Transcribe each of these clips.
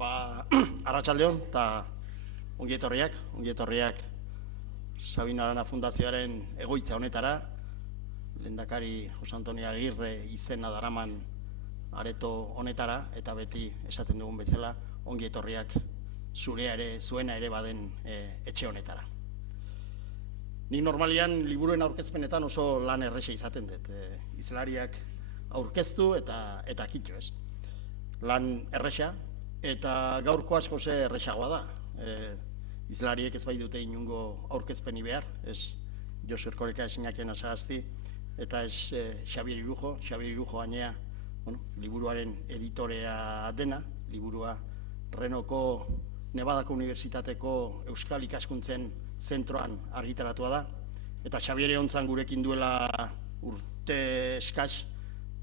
Arratsaldeon eta ongi etorriak Sabino Arana Fundazioaren egoitza honetara, lehendakari Jose Antonio Agirre izena daraman areto honetara, eta beti esaten dugun bezala ongi etorriak zuena ere baden etxe honetara. Ni normalian liburuen aurkezpenetan oso lan erresa izaten dut, hizlariak aurkeztu eta kitxo, ez? Lan erresa, eta gaurko asko ze erresagoa da. Hizlariek ez bai dute inungo aurkezpeni behar, ez Josu Erkoreka esinakien asagazti, eta ez Xabier Irujo gainea, liburuaren editorea dena, liburua Renoko Nevadako Unibertsitateko Euskal Ikaskuntzen zentroan argitaratua da, eta Xabier egontzan gurekin duela urte eskaz,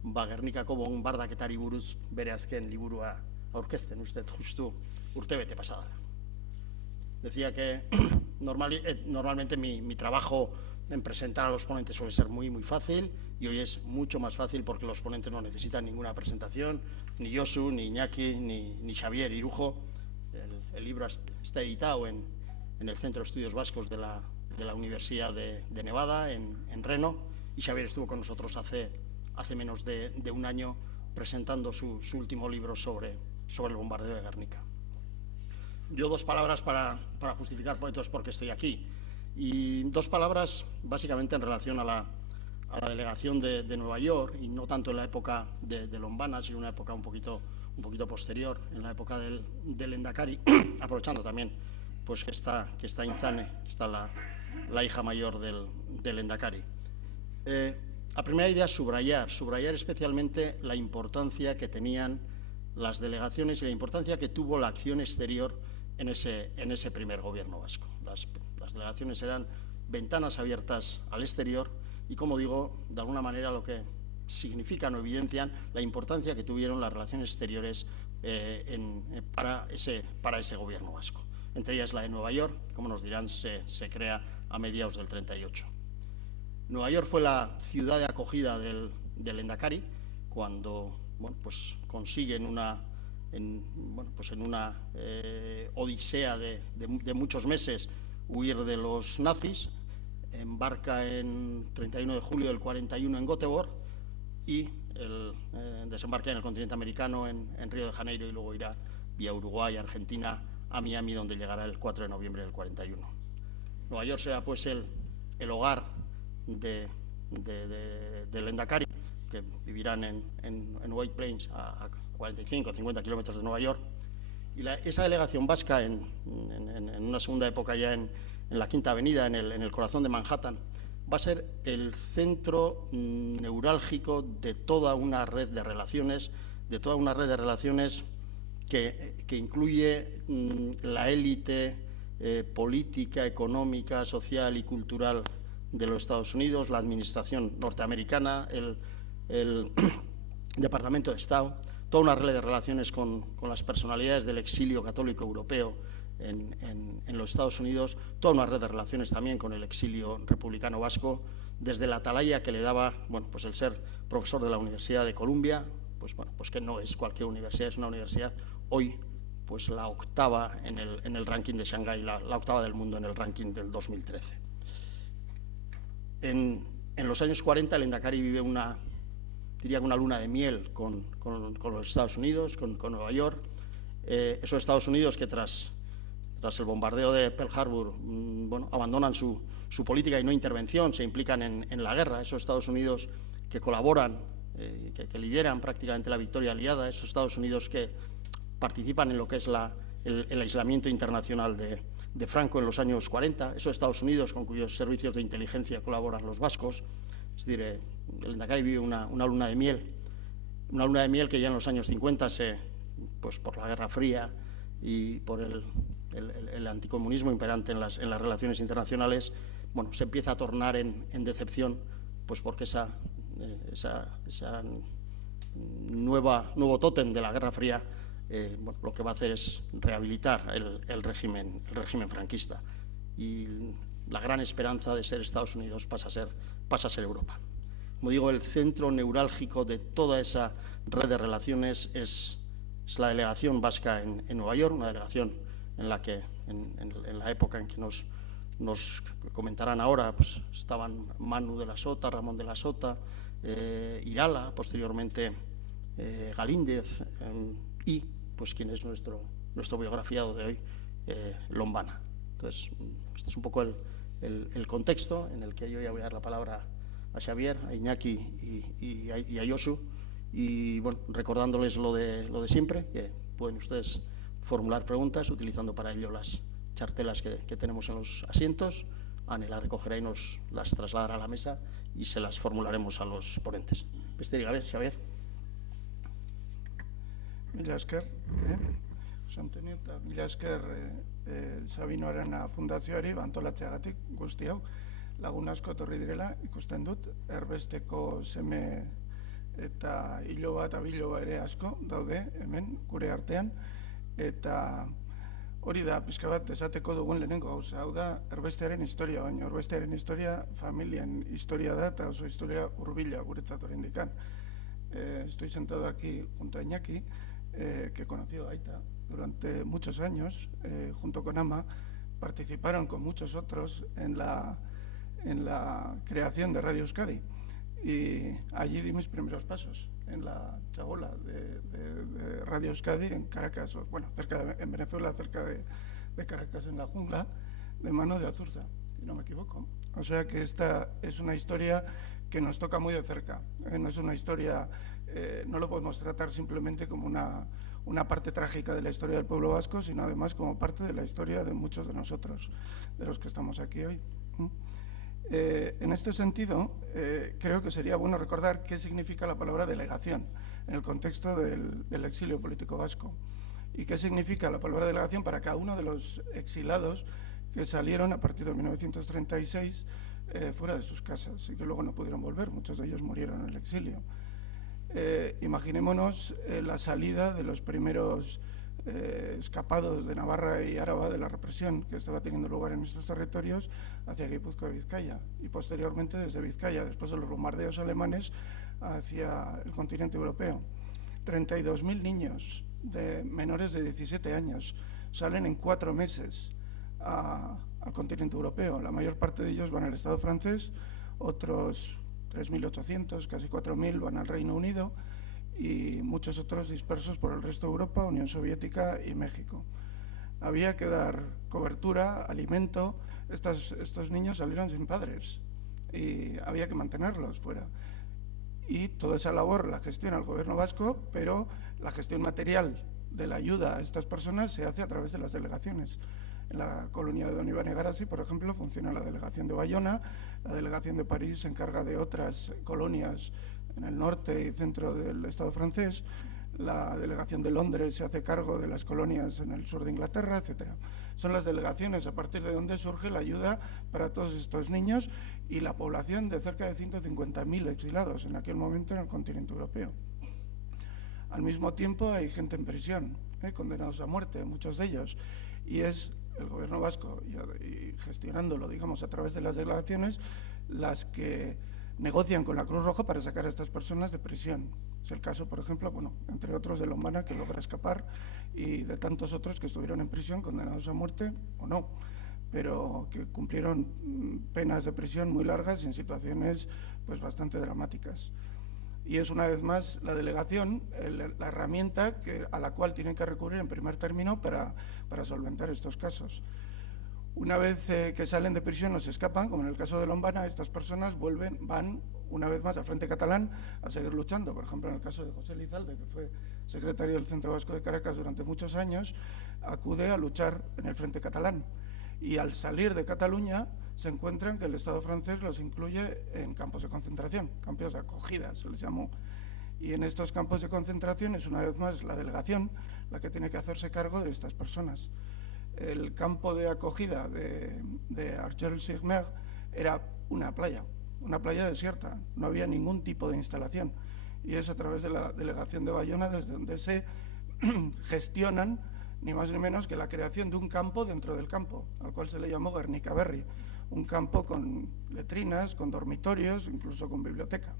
Gernikako bonbardaketari buruz bere azken liburua aurkezten, uste justu urtebete pasada. Decía que normalmente mi trabajo en presentar a los ponentes suele ser muy fácil, y hoy es mucho más fácil porque los ponentes no necesitan ninguna presentación, ni Josu, ni Iñaki, ni Xabier Irujo. El libro está editado en el Centro de Estudios Vascos de la Universidad de Nevada, en Reno, y Xabier estuvo con nosotros hace menos de un año presentando su último libro sobre el bombardeo de Guernica. Yo dos palabras para justificar por qué estoy aquí, y dos palabras básicamente en relación a la delegación de Nueva York, y no tanto en la época de Lombana, sino en una época un poquito posterior, en la época del Lehendakari, aprovechando también pues que está Intzane, que está la hija mayor del Lehendakari. La primera idea es subrayar especialmente la importancia que tenían las delegaciones y la importancia que tuvo la acción exterior en ese primer gobierno vasco. Las delegaciones eran ventanas abiertas al exterior y, como digo, de alguna manera lo que significan o evidencian la importancia que tuvieron las relaciones exteriores para ese gobierno vasco. Entre ellas la de Nueva York, como nos dirán, se crea a mediados del 38. Nueva York fue la ciudad de acogida del Lehendakari cuando consiguen en una odisea de muchos meses huir de los nazis. Embarca en 31 de julio del 41 en Göteborg y desembarca en el continente americano en Río de Janeiro, y luego irá vía Uruguay, Argentina, a Miami, donde llegará el 4 de noviembre del 41. Nueva York será pues el hogar del Lehendakari, que vivirán en White Plains, a 45 o 50 kilómetros de Nueva York. Y esa delegación vasca, en una segunda época ya en la Quinta Avenida, en el corazón de Manhattan, va a ser el centro neurálgico de toda una red de relaciones, que incluye la élite política, económica, social y cultural de los Estados Unidos, la administración norteamericana, el Departamento de Estado, toda una red de relaciones con las personalidades del exilio católico europeo en los Estados Unidos, toda una red de relaciones también con el exilio republicano vasco, desde la atalaya que le daba el ser profesor de la Universidad de Columbia, pues que no es cualquier universidad, es una universidad hoy pues la octava en el ranking de Shanghái, la octava del mundo en el ranking del 2013. En los años 40 el Lehendakari vive una luna de miel con los Estados Unidos, con Nueva York. Esos Estados Unidos que tras el bombardeo de Pearl Harbor abandonan su política y no intervención, se implican en la guerra. Esos Estados Unidos que colaboran, que lideran prácticamente la victoria aliada, esos Estados Unidos que participan en lo que es el aislamiento internacional de Franco en los años 40, esos Estados Unidos con cuyos servicios de inteligencia colaboran los vascos. Es decir, el Lehendakari vive una luna de miel que ya en los años 50, por la Guerra Fría y por el anticomunismo imperante en las relaciones internacionales, se empieza a tornar en decepción, pues porque esa nuevo tótem de la Guerra Fría lo que va a hacer es rehabilitar el régimen franquista, y la gran esperanza de ser Estados Unidos pasa a ser Europa. Como digo, el centro neurálgico de toda esa red de relaciones es es la delegación vasca en Nueva York, una delegación en la que en la época en que nos comentarán ahora, pues estaban Manu de la Sota, Ramón de la Sota, Irala, posteriormente Galíndez y pues quien es nuestro biografiado de hoy, Lombana. Entonces, este es un poco el contexto en el que yo ya voy a dar la palabra a Xavier, a Iñaki y a Josu, y bueno, recordándoles lo de siempre, que pueden ustedes formular preguntas utilizando para ello las chartelas que tenemos en los asientos. Ane las recogerá y nos las trasladará a la mesa y se las formularemos a los ponentes. Besterik gabe, Xavier. Mila esker, Jose Antonio, eta mila esker Sabino Arana Fundazioari antolatzeagatik guzti hau. Lagun asko etorri direla, ikusten dut, erbesteko seme eta iloba eta biloba ere asko daude hemen gure artean, eta hori da, pixka bat esateko dugun lehenengo gauza, hau da, erbestearen historia, baina erbestearen historia familien historia da eta oso historia hurbila guretzat oraindikan. Estoy sentado aquí junto a Iñaki, que conoció a Aita durante muchos años, junto con Ama, participaron con muchos otros en la creación de Radio Euskadi, y allí di mis primeros pasos en la chabola de Radio Euskadi en Caracas, bueno, en Venezuela, cerca de Caracas, en la jungla, de mano de Azurza, si no me equivoco. O sea que esta es una historia que nos toca muy de cerca, no es una historia, no lo podemos tratar simplemente como una parte trágica de la historia del pueblo vasco, sino además como parte de la historia de muchos de nosotros, de los que estamos aquí hoy. En este sentido, creo que sería bueno recordar qué significa la palabra delegación en el contexto del exilio político vasco y qué significa la palabra delegación para cada uno de los exilados que salieron a partir de 1936 fuera de sus casas y que luego no pudieron volver. Muchos de ellos murieron en el exilio. Imaginémonos la salida de los primeros escapados de Navarra y Áraba de la represión que estaba teniendo lugar en estos territorios hacia Guipúzcoa y Vizcaya, y posteriormente desde Vizcaya, después de los bombardeos alemanes, hacia el continente europeo. 32.000 niños de menores de 17 años salen en 4 meses al continente europeo. La mayor parte de ellos van al Estado francés, otros 3.800, casi 4.000 van al Reino Unido, y muchos otros dispersos por el resto de Europa, Unión Soviética y México. Había que dar cobertura, alimento. Estos niños salieron sin padres y había que mantenerlos fuera. Y toda esa labor la gestiona el gobierno vasco, pero la gestión material de la ayuda a estas personas se hace a través de las delegaciones. En la colonia de Don Iván Egarasi, por ejemplo, funciona la delegación de Bayona, la delegación de París se encarga de otras colonias en el norte y centro del Estado francés, la delegación de Londres se hace cargo de las colonias en el sur de Inglaterra, etc. Son las delegaciones a partir de donde surge la ayuda para todos estos niños y la población de cerca de 150.000 exilados en aquel momento en el continente europeo. Al mismo tiempo hay gente en prisión, condenados a muerte, muchos de ellos, y es el gobierno vasco y gestionándolo, digamos, a través de las delegaciones, las que negocian con la Cruz Roja para sacar a estas personas de prisión. Es el caso, por ejemplo, bueno, entre otros de Lombana, que logra escapar, y de tantos otros que estuvieron en prisión, condenados a muerte o no, pero que cumplieron penas de prisión muy largas y en situaciones pues bastante dramáticas. Y es una vez más la delegación, la herramienta a la cual tienen que recurrir en primer término para solventar estos casos. Una vez que salen de prisión o se escapan, como en el caso de Lombana, estas personas van una vez más al Frente Catalán a seguir luchando. Por ejemplo, en el caso de José Lizalde, que fue secretario del Centro Vasco de Caracas durante muchos años, acude a luchar en el Frente Catalán. Y al salir de Cataluña se encuentran que el Estado francés los incluye en campos de concentración, campos de acogida se les llamó. Y en estos campos de concentración es una vez más la delegación la que tiene que hacerse cargo de estas personas. El campo de acogida de Argel-sur-Mer era una playa desierta, no había ningún tipo de instalación. Y es a través de la delegación de Bayona desde donde se gestionan ni más ni menos que la creación de un campo dentro del campo, al cual se le llamó Guernica Berri, un campo con letrinas, con dormitorios, incluso con biblioteca.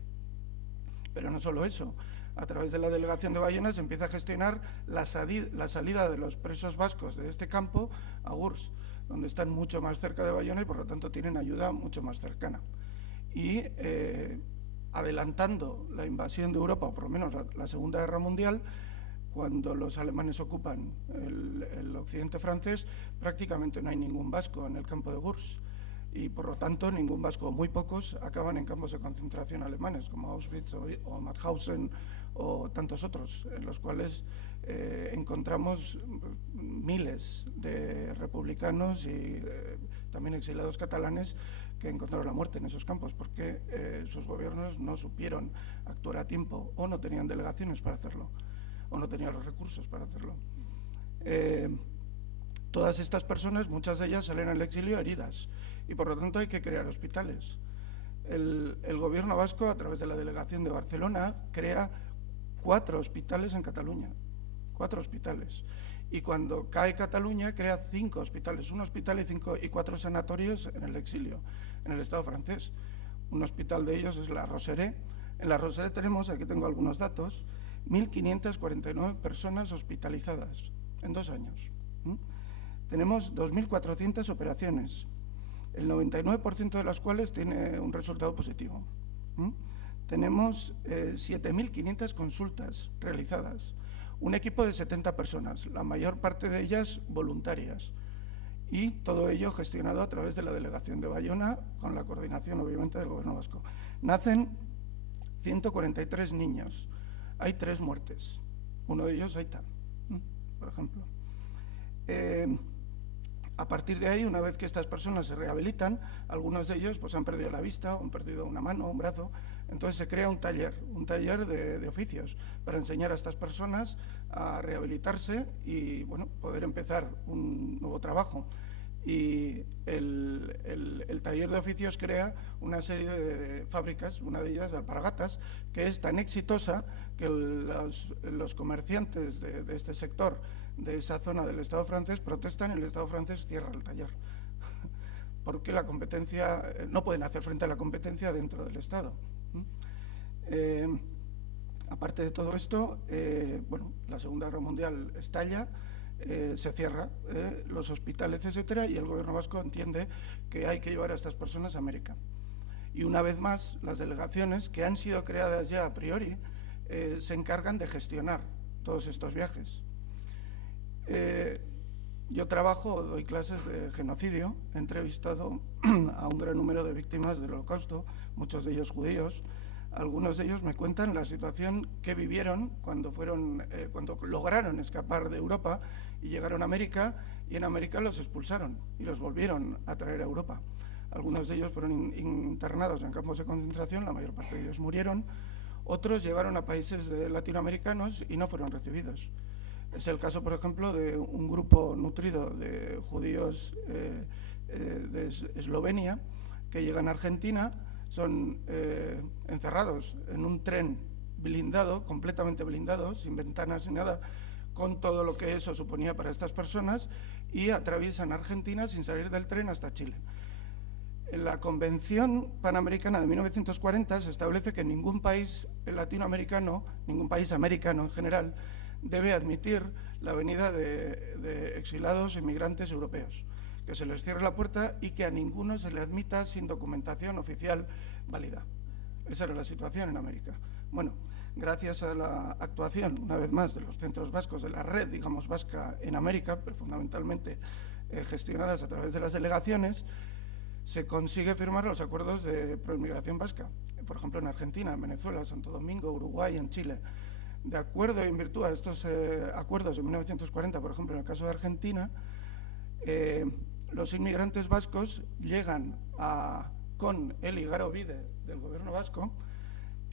Pero no solo eso, a través de la delegación de Bayona, se empieza a gestionar la salida de los presos vascos de este campo a Gurs, donde están mucho más cerca de Bayona y por lo tanto tienen ayuda mucho más cercana. Y adelantando la invasión de Europa, o por lo menos la Segunda Guerra Mundial, cuando los alemanes ocupan el occidente francés, prácticamente no hay ningún vasco en el campo de Gurs. Y por lo tanto ningún vasco, muy pocos, acaban en campos de concentración alemanes, como Auschwitz o Mauthausen o tantos otros, en los cuales encontramos miles de republicanos y también exiliados catalanes que encontraron la muerte en esos campos porque sus gobiernos no supieron actuar a tiempo o no tenían delegaciones para hacerlo o no tenían los recursos para hacerlo. Todas estas personas, muchas de ellas salen al exilio heridas y por lo tanto hay que crear hospitales. El gobierno vasco, a través de la delegación de Barcelona, crea 4 hospitales en Cataluña, 4 hospitales. Y cuando cae Cataluña, crea 5 hospitales, un hospital y 4 sanatorios en el exilio, en el Estado francés. Un hospital de ellos es la Roseraie. En la Roseraie tenemos, aquí tengo algunos datos, 1.549 personas hospitalizadas en 2 años. Tenemos 2.400 operaciones, el 99% de las cuales tiene un resultado positivo. Tenemos 7.500 consultas realizadas, un equipo de 70 personas, la mayor parte de ellas voluntarias, y todo ello gestionado a través de la delegación de Bayona, con la coordinación, obviamente, del Gobierno vasco. Nacen 143 niños, hay 3 muertes, uno de ellos Aita, por ejemplo. A partir de ahí, una vez que estas personas se rehabilitan, algunos de ellos pues, han perdido la vista, o han perdido una mano o un brazo, entonces se crea un taller de oficios para enseñar a estas personas a rehabilitarse y bueno, poder empezar un nuevo trabajo. Y el taller de oficios crea una serie de fábricas, una de ellas de alpargatas, que es tan exitosa que los comerciantes de este sector, de esa zona del Estado francés, protestan y el Estado francés cierra el taller. Porque la competencia, no pueden hacer frente a la competencia dentro del Estado. Aparte de todo esto, bueno, la Segunda Guerra Mundial estalla, se cierra los hospitales, etcétera, y el gobierno vasco entiende que hay que llevar a estas personas a América. Y una vez más, las delegaciones que han sido creadas ya a priori se encargan de gestionar todos estos viajes. Yo doy clases de genocidio, he entrevistado a un gran número de víctimas del Holocausto, muchos de ellos judíos. Algunos de ellos me cuentan la situación que vivieron cuando lograron escapar de Europa y llegaron a América, y en América los expulsaron y los volvieron a traer a Europa. Algunos de ellos fueron internados en campos de concentración, la mayor parte de ellos murieron. Otros llegaron a países latinoamericanos y no fueron recibidos. Es el caso, por ejemplo, de un grupo nutrido de judíos de Eslovenia que llegan a Argentina, son encerrados en un tren blindado, completamente blindado, sin ventanas ni nada, con todo lo que eso suponía para estas personas, y atraviesan Argentina sin salir del tren hasta Chile. En la Convención Panamericana de 1940 se establece que ningún país latinoamericano, ningún país americano en general, debe admitir la venida de exilados inmigrantes europeos, que se les cierre la puerta y que a ninguno se le admita sin documentación oficial válida. Esa era la situación en América. Bueno, gracias a la actuación, una vez más, de los centros vascos, de la red, digamos, vasca en América, pero fundamentalmente gestionadas a través de las delegaciones, se consigue firmar los acuerdos de proinmigración vasca, por ejemplo, en Argentina, en Venezuela, Santo Domingo, Uruguay, en Chile. De acuerdo y en virtud a estos acuerdos de 1940, por ejemplo, en el caso de Argentina, los inmigrantes vascos llegan con el Igarovide del gobierno vasco,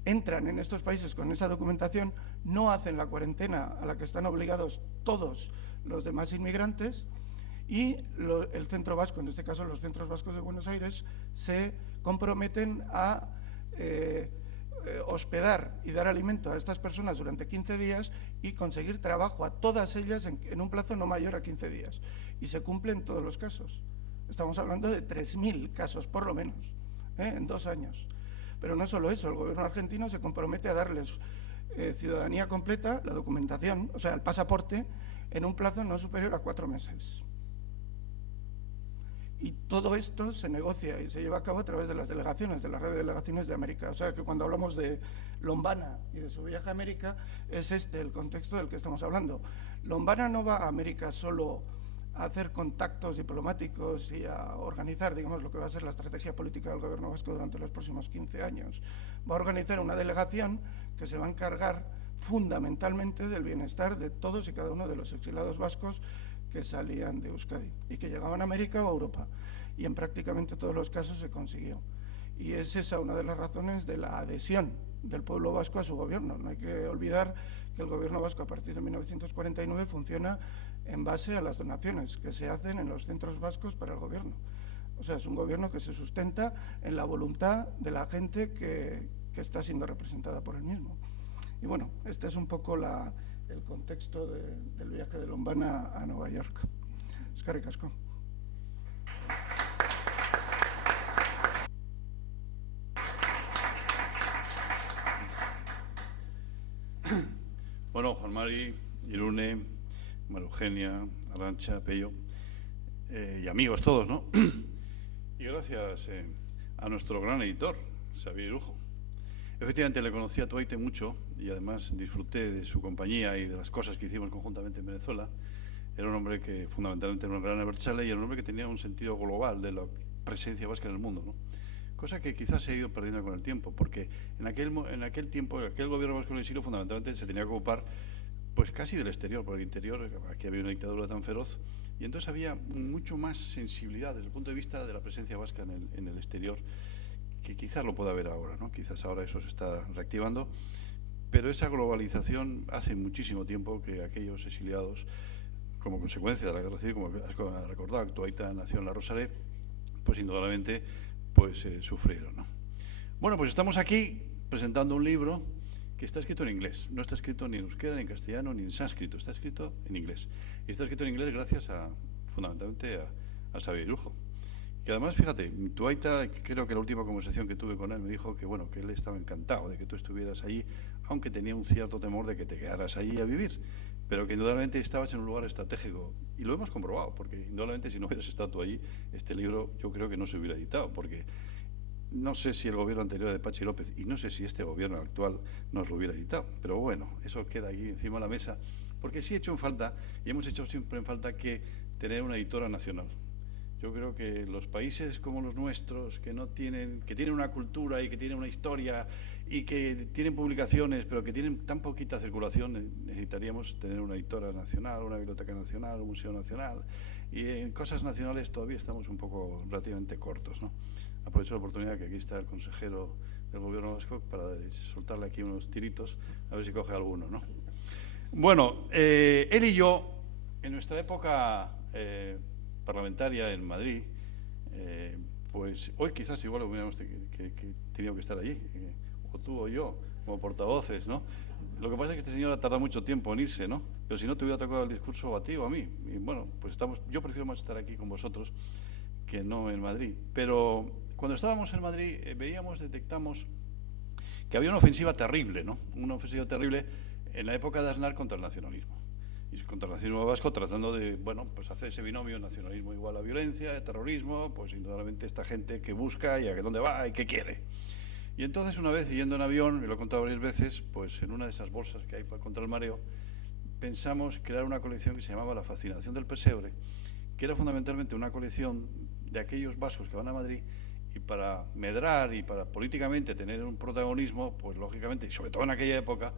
entran en estos países con esa documentación, no hacen la cuarentena a la que están obligados todos los demás inmigrantes, y el centro vasco, en este caso los centros vascos de Buenos Aires, se comprometen a hospedar y dar alimento a estas personas durante 15 días y conseguir trabajo a todas ellas en un plazo no mayor a 15 días. Y se cumplen todos los casos. Estamos hablando de 3.000 casos, por lo menos, en 2 años. Pero no solo eso, el gobierno argentino se compromete a darles ciudadanía completa, la documentación, o sea, el pasaporte, en un plazo no superior a 4 meses. Y todo esto se negocia y se lleva a cabo a través de las delegaciones, de la red de delegaciones de América. O sea que cuando hablamos de Lombana y de su viaje a América, es este el contexto del que estamos hablando. Lombana no va a América solo a hacer contactos diplomáticos y a organizar, digamos, lo que va a ser la estrategia política del gobierno vasco durante los próximos 15 años. Va a organizar una delegación que se va a encargar fundamentalmente del bienestar de todos y cada uno de los exilados vascos que salían de Euskadi y que llegaban a América o a Europa. Y en prácticamente todos los casos se consiguió. Y es esa una de las razones de la adhesión del pueblo vasco a su gobierno. No hay que olvidar que el gobierno vasco a partir de 1949 funciona en base a las donaciones que se hacen en los centros vascos para el gobierno. O sea, es un gobierno que se sustenta en la voluntad de la gente que está siendo representada por él mismo. Y bueno, este es un poco el contexto del viaje de Lombana a Nueva York. Eskerrik asko. Bueno, Juan Mari, Irune, María Eugenia, Arantxa, Pello, y amigos todos, ¿no? Y gracias a nuestro gran editor, Xavier Irujo. Efectivamente, le conocí a Tuaite mucho y además disfruté de su compañía y de las cosas que hicimos conjuntamente en Venezuela. Era un hombre que fundamentalmente era un gran abertzale y era un hombre que tenía un sentido global de la presencia vasca en el mundo, ¿no? Cosa que quizás se ha ido perdiendo con el tiempo, porque en aquel tiempo, aquel gobierno vasco del exilio fundamentalmente se tenía que ocupar pues casi del exterior, porque el interior, aquí había una dictadura tan feroz, y entonces había mucho más sensibilidad desde el punto de vista de la presencia vasca en el exterior, que quizás lo pueda haber ahora, ¿no? Quizás ahora eso se está reactivando, pero esa globalización hace muchísimo tiempo que aquellos exiliados, como consecuencia de la guerra civil, como has recordado, Tuaita nació en La Rosalé, pues indudablemente pues sufrieron, ¿no? Bueno, pues estamos aquí presentando un libro que está escrito en inglés. No está escrito ni en euskera, ni en castellano, ni en sánscrito. Está escrito en inglés. Y está escrito en inglés gracias fundamentalmente a Xavier Irujo. Que además, fíjate, Tuaita, creo que la última conversación que tuve con él me dijo que, bueno, que él estaba encantado de que tú estuvieras allí, aunque tenía un cierto temor de que te quedaras allí a vivir, pero que indudablemente estabas en un lugar estratégico. Y lo hemos comprobado, porque indudablemente si no hubieras estado tú allí, este libro yo creo que no se hubiera editado, porque no sé si el gobierno anterior de Patxi López y no sé si este gobierno actual nos lo hubiera editado, pero bueno, eso queda ahí encima de la mesa, porque sí he hecho en falta, y hemos hecho siempre en falta, que tener una editora nacional. Yo creo que los países como los nuestros, que tienen una cultura y que tienen una historia y que tienen publicaciones, pero que tienen tan poquita circulación, necesitaríamos tener una editora nacional, una biblioteca nacional, un museo nacional. Y en cosas nacionales todavía estamos un poco relativamente cortos, ¿no? Aprovecho la oportunidad que aquí está el consejero del gobierno vasco para soltarle aquí unos tiritos, a ver si coge alguno, ¿no? Bueno, él y yo, en nuestra época parlamentaria en Madrid, pues hoy quizás igual hubiéramos tenido que estar allí, o tú o yo, como portavoces, ¿no? Lo que pasa es que este señor ha tardado mucho tiempo en irse, ¿no? Pero si no te hubiera tocado el discurso a ti o a mí. Y bueno, pues yo prefiero más estar aquí con vosotros que no en Madrid. Pero cuando estábamos en Madrid detectamos que había una ofensiva terrible, ¿no? Una ofensiva terrible en la época de Aznar contra el nacionalismo. Y contra el nacionalismo vasco, tratando de, bueno, pues hacer ese binomio, nacionalismo igual a violencia, terrorismo, pues indudablemente esta gente que busca y a dónde va y qué quiere. Y entonces una vez, yendo en avión, y lo he contado varias veces, pues en una de esas bolsas que hay contra el mareo, pensamos crear una colección que se llamaba La Fascinación del Pesebre, que era fundamentalmente una colección de aquellos vascos que van a Madrid y para medrar y para políticamente tener un protagonismo, pues lógicamente, y sobre todo en aquella época,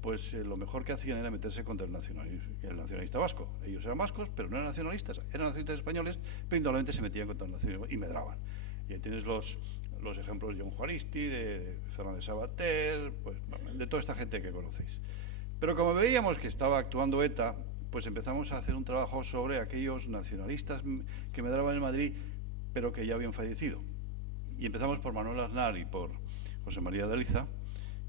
pues lo mejor que hacían era meterse contra el nacionalista vasco. Ellos eran vascos, pero no eran nacionalistas españoles, pero indudablemente se metían contra el nacionalismo y medraban. Y ahí tienes los ejemplos de John Juaristi, de Fernández Sabater, pues de toda esta gente que conocéis. Pero como veíamos que estaba actuando ETA, pues empezamos a hacer un trabajo sobre aquellos nacionalistas que medraban en Madrid, pero que ya habían fallecido. Y empezamos por Manuel Aznar y por José María de Aliza.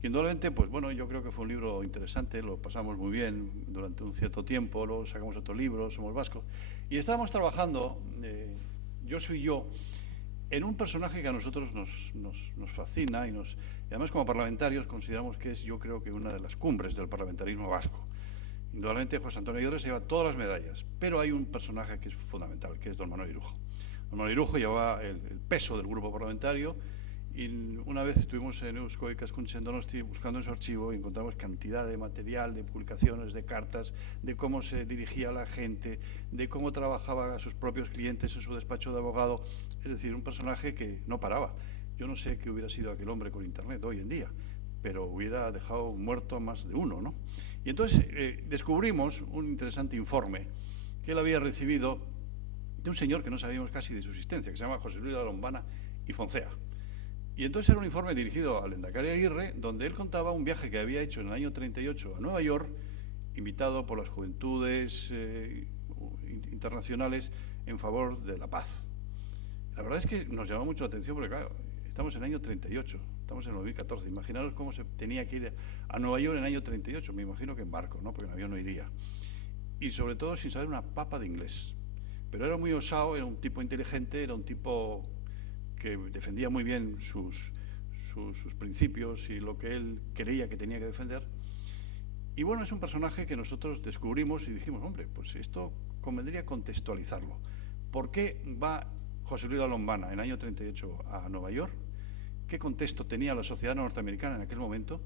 Y indudablemente, pues bueno, yo creo que fue un libro interesante, lo pasamos muy bien durante un cierto tiempo, luego sacamos otro libro, Somos Vascos, y estábamos trabajando, Josu y yo, en un personaje que a nosotros nos fascina y además como parlamentarios consideramos que es, yo creo que una de las cumbres del parlamentarismo vasco. Indudablemente José Antonio Aguirre se lleva todas las medallas, pero hay un personaje que es fundamental, que es don Manuel Irujo. Don Manuel Irujo llevaba el peso del grupo parlamentario y una vez estuvimos en Eusko Ikaskuntza en Donosti buscando en su archivo y encontramos cantidad de material, de publicaciones, de cartas, de cómo se dirigía a la gente, de cómo trabajaba a sus propios clientes en su despacho de abogado. Es decir, un personaje que no paraba. Yo no sé qué hubiera sido aquel hombre con Internet hoy en día, pero hubiera dejado muerto a más de uno, ¿no? Y entonces descubrimos un interesante informe que él había recibido de un señor que no sabíamos casi de su existencia, que se llama José Luis de la Lombana y Foncea. Y entonces era un informe dirigido al lehendakari Aguirre, donde él contaba un viaje que había hecho en el año 38 a Nueva York, invitado por las juventudes internacionales en favor de la paz. La verdad es que nos llamó mucho la atención porque, claro, estamos en el año 38, estamos en el 2014. Imaginaros cómo se tenía que ir a Nueva York en el año 38. Me imagino que en barco, ¿no? Porque en avión no iría. Y sobre todo sin saber una papa de inglés. Pero era muy osado, era un tipo inteligente, era un tipo que defendía muy bien sus principios y lo que él creía que tenía que defender. Y bueno, es un personaje que nosotros descubrimos y dijimos, hombre, pues esto convendría contextualizarlo. ¿Por qué va José Luis de la Lombana en el año 38 a Nueva York? ¿Qué contexto tenía la sociedad norteamericana en aquel momento?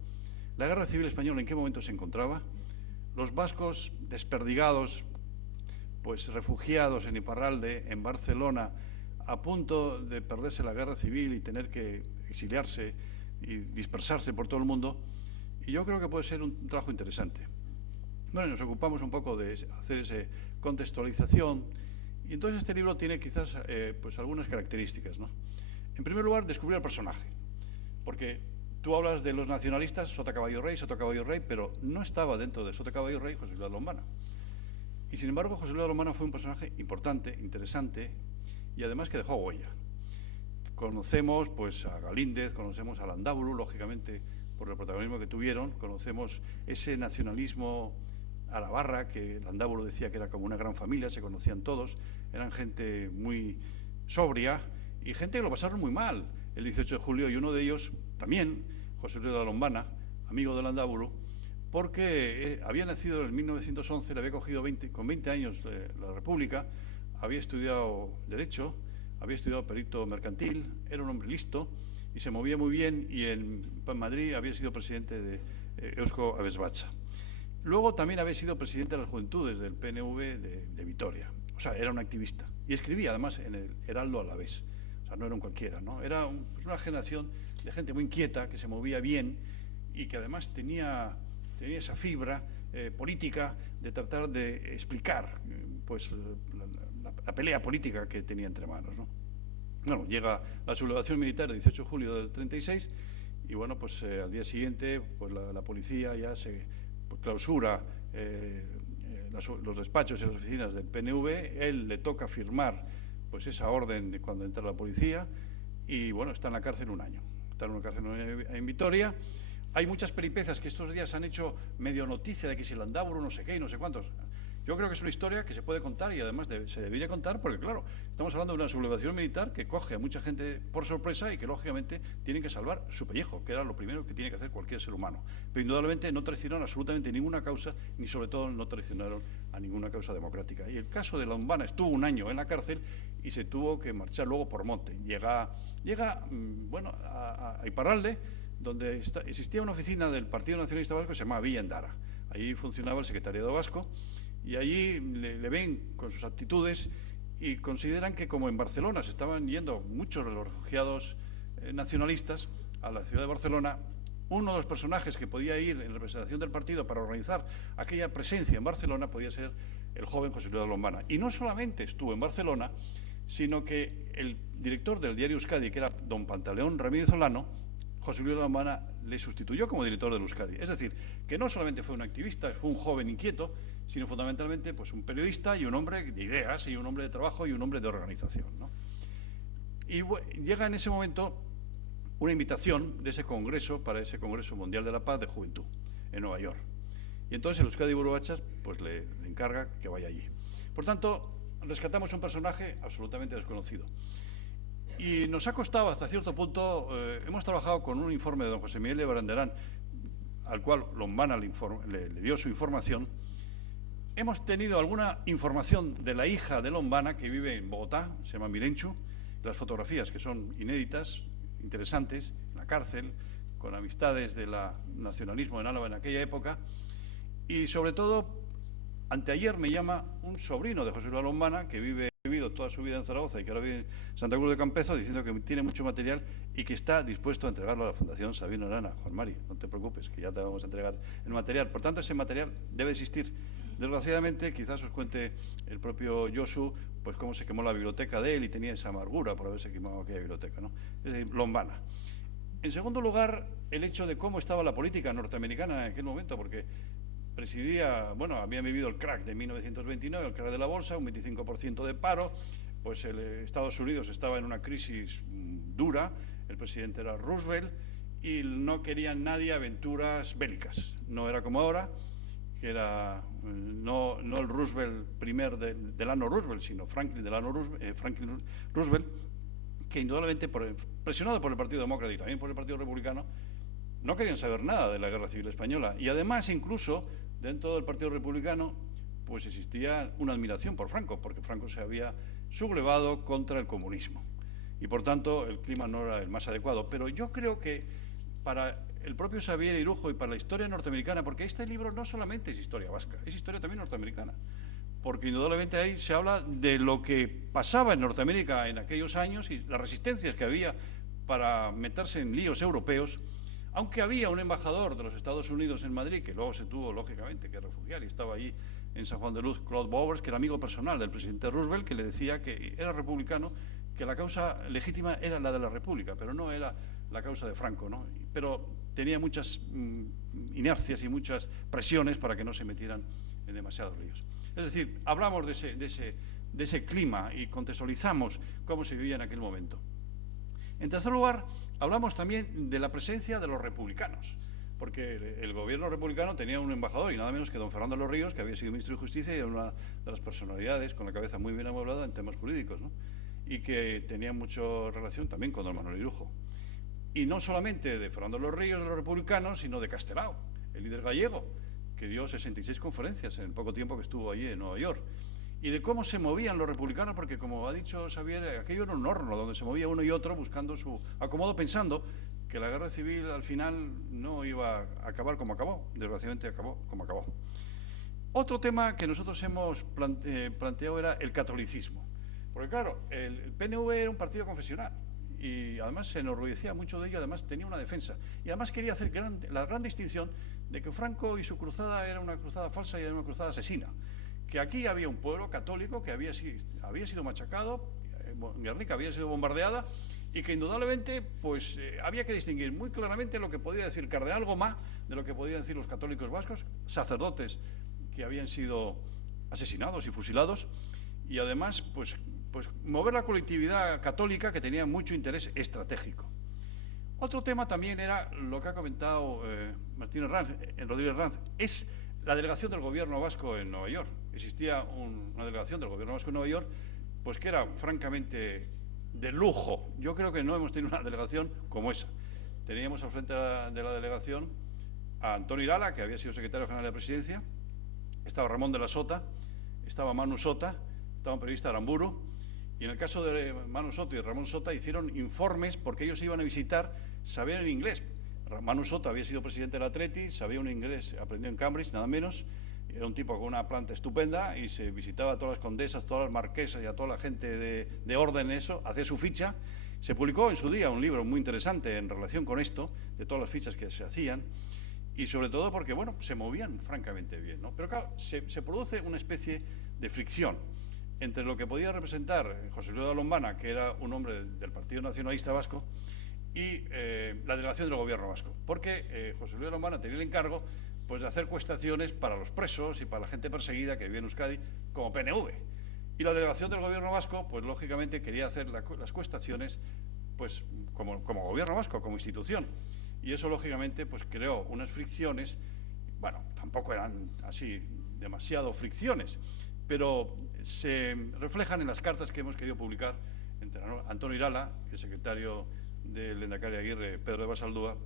¿La guerra civil española en qué momento se encontraba? Los vascos desperdigados, pues refugiados en Iparralde, en Barcelona, a punto de perderse la guerra civil y tener que exiliarse y dispersarse por todo el mundo. Y yo creo que puede ser un trabajo interesante. Bueno, nos ocupamos un poco de hacer esa contextualización y entonces este libro tiene quizás pues algunas características, ¿no? En primer lugar, descubrir al personaje, porque tú hablas de los nacionalistas, Sota Caballo Rey, pero no estaba dentro de Sota Caballo Rey José Luis de la Lombana. Y sin embargo, José Luis de la Lombana fue un personaje importante, interesante y además que dejó huella. Conocemos pues a Galíndez, conocemos a Landaburu, lógicamente por el protagonismo que tuvieron, conocemos ese nacionalismo a la barra, que Landaburu decía que era como una gran familia, se conocían todos, eran gente muy sobria y gente que lo pasaron muy mal el 18 de julio, y uno de ellos también, José Luis de la Lombana, amigo de Landaburu, porque había nacido en 1911, le había cogido con 20 años la República, había estudiado Derecho, había estudiado Perito Mercantil, era un hombre listo y se movía muy bien, y en Madrid había sido presidente de Eusko Abesbatza. Luego también había sido presidente de las Juventudes del PNV de Vitoria. O sea, era un activista. Y escribía además en el Heraldo Alavés. O sea, no era un cualquiera, ¿no? Era pues una generación de gente muy inquieta, que se movía bien y que además tenía esa fibra política de tratar de explicar pues la pelea política que tenía entre manos, ¿no? Bueno, llega la sublevación militar el 18 de julio del 36 y bueno, pues al día siguiente pues la policía ya se clausura los despachos y las oficinas del PNV. Él le toca firmar pues esa orden de cuando entra la policía y bueno, está en la cárcel un año. Está en una cárcel en Vitoria. Hay muchas peripecias que estos días han hecho medio noticia de que si Landaburu no sé qué y no sé cuántos. Yo creo que es una historia que se puede contar y además se debería contar porque, claro, estamos hablando de una sublevación militar que coge a mucha gente por sorpresa y que, lógicamente, tienen que salvar su pellejo, que era lo primero que tiene que hacer cualquier ser humano. Pero, indudablemente, no traicionaron absolutamente ninguna causa, ni, sobre todo, no traicionaron a ninguna causa democrática. Y el caso de Lombana estuvo un año en la cárcel y se tuvo que marchar luego por monte. Llega bueno, a Iparralde, donde existía una oficina del Partido Nacionalista Vasco que se llamaba Villa Endara. Allí funcionaba el secretariado vasco. Y allí le ven con sus aptitudes y consideran que, como en Barcelona se estaban yendo muchos de los refugiados nacionalistas a la ciudad de Barcelona, uno de los personajes que podía ir en representación del partido para organizar aquella presencia en Barcelona podía ser el joven José Luis de la Lombana. Y no solamente estuvo en Barcelona, sino que el director del diario Euskadi, que era don Pantaleón Ramírez Olano, José Luis de la Lombana le sustituyó como director del Euskadi. Es decir, que no solamente fue un activista, fue un joven inquieto, sino fundamentalmente pues un periodista y un hombre de ideas y un hombre de trabajo y un hombre de organización, ¿no? Y llega en ese momento una invitación de ese congreso para ese Congreso Mundial de la Paz de Juventud en Nueva York. Y entonces el Euskadi Buru Batzar pues le encarga que vaya allí. Por tanto, rescatamos un personaje absolutamente desconocido. Y nos ha costado hasta cierto punto, hemos trabajado con un informe de don José Miguel de Baranderán, al cual Lombana le dio su información. Hemos tenido alguna información de la hija de Lombana, que vive en Bogotá, se llama Milenchu, las fotografías que son inéditas, interesantes, en la cárcel, con amistades del nacionalismo en Álava en aquella época. Y sobre todo, anteayer me llama un sobrino de José Luis Lombana, que ha vivido toda su vida en Zaragoza y que ahora vive en Santa Cruz de Campezo, diciendo que tiene mucho material y que está dispuesto a entregarlo a la Fundación Sabino Arana. Juan Mari, no te preocupes, que ya te vamos a entregar el material. Por tanto, ese material debe existir. Desgraciadamente, quizás os cuente el propio Josu, pues cómo se quemó la biblioteca de él y tenía esa amargura por haberse quemado aquella biblioteca, ¿no? Es decir, Lombana. En segundo lugar, el hecho de cómo estaba la política norteamericana en aquel momento, porque presidía, bueno, había vivido el crack de 1929, el crack de la bolsa, un 25% de paro, pues Estados Unidos estaba en una crisis dura, el presidente era Roosevelt y no querían nadie aventuras bélicas. No era como ahora, que era no el Roosevelt primer Delano Roosevelt, sino Franklin Roosevelt, que indudablemente, presionado por el Partido Demócrata y también por el Partido Republicano, no querían saber nada de la Guerra Civil Española. Y además, incluso, dentro del Partido Republicano, pues existía una admiración por Franco, porque Franco se había sublevado contra el comunismo. Y, por tanto, el clima no era el más adecuado. Pero yo creo que para el propio Xavier Irujo y para la historia norteamericana, porque este libro no solamente es historia vasca, es historia también norteamericana, porque indudablemente ahí se habla de lo que pasaba en Norteamérica en aquellos años y las resistencias que había para meterse en líos europeos, aunque había un embajador de los Estados Unidos en Madrid, que luego se tuvo, lógicamente, que refugiar y estaba allí en San Juan de Luz, Claude Bowers, que era amigo personal del presidente Roosevelt, que le decía que era republicano, que la causa legítima era la de la República, pero no era la causa de Franco, ¿no? Pero tenía muchas inercias y muchas presiones para que no se metieran en demasiados líos. Es decir, hablamos de ese clima y contextualizamos cómo se vivía en aquel momento. En tercer lugar, hablamos también de la presencia de los republicanos, porque el gobierno republicano tenía un embajador y nada menos que don Fernando Los Ríos, que había sido ministro de Justicia y era una de las personalidades con la cabeza muy bien amueblada en temas jurídicos, ¿no? Y que tenía mucha relación también con don Manuel Irujo. Y no solamente de Fernando Los Ríos, de los republicanos, sino de Castelao, el líder gallego, que dio 66 conferencias en el poco tiempo que estuvo allí en Nueva York. Y de cómo se movían los republicanos, porque como ha dicho Xavier, aquello era un horno donde se movía uno y otro buscando su acomodo, pensando que la guerra civil al final no iba a acabar como acabó, desgraciadamente acabó como acabó. Otro tema que nosotros hemos planteado era el catolicismo, porque claro, el PNV era un partido confesional y además se enorgullecía mucho de ello, además tenía una defensa y además quería hacer la gran distinción de que Franco y su cruzada era una cruzada falsa y era una cruzada asesina, que aquí había un pueblo católico que había sido machacado, Guernica había sido bombardeada y que indudablemente pues había que distinguir muy claramente lo que podía decir el cardenal Gomá de lo que podían decir los católicos vascos, sacerdotes que habían sido asesinados y fusilados, y además pues mover la colectividad católica, que tenía mucho interés estratégico. Otro tema también era lo que ha comentado Rodríguez Ranz, es la delegación del gobierno vasco en Nueva York. Existía una delegación del gobierno vasco en Nueva York, pues que era francamente de lujo. Yo creo que no hemos tenido una delegación como esa. Teníamos al frente de la delegación a Antonio Irala, que había sido secretario general de la Presidencia, estaba Ramón de la Sota, estaba Manu Sota, estaba un periodista Aramburu, y en el caso de Manu Sota y Ramón Sota hicieron informes porque ellos iban a visitar, sabían en inglés. Manu Sota había sido presidente del Atleti, sabía un inglés, aprendió en Cambridge, nada menos, era un tipo con una planta estupenda y se visitaba a todas las condesas, todas las marquesas y a toda la gente de orden, eso, hacía su ficha. Se publicó en su día un libro muy interesante en relación con esto, de todas las fichas que se hacían, y sobre todo porque, bueno, se movían francamente bien, ¿no? Pero claro, se produce una especie de fricción entre lo que podía representar José Luis de Lombana, que era un hombre del Partido Nacionalista Vasco, y la delegación del gobierno vasco, porque José Luis de Lombana tenía el encargo pues, de hacer cuestaciones para los presos y para la gente perseguida que vivía en Euskadi como PNV. Y la delegación del gobierno vasco, pues lógicamente quería hacer las cuestaciones pues, como gobierno vasco, como institución. Y eso lógicamente pues, creó unas fricciones, bueno, tampoco eran así demasiado fricciones, pero se reflejan en las cartas que hemos querido publicar Antonio Irala, el secretario del lehendakari Aguirre, Pedro de Basaldúa,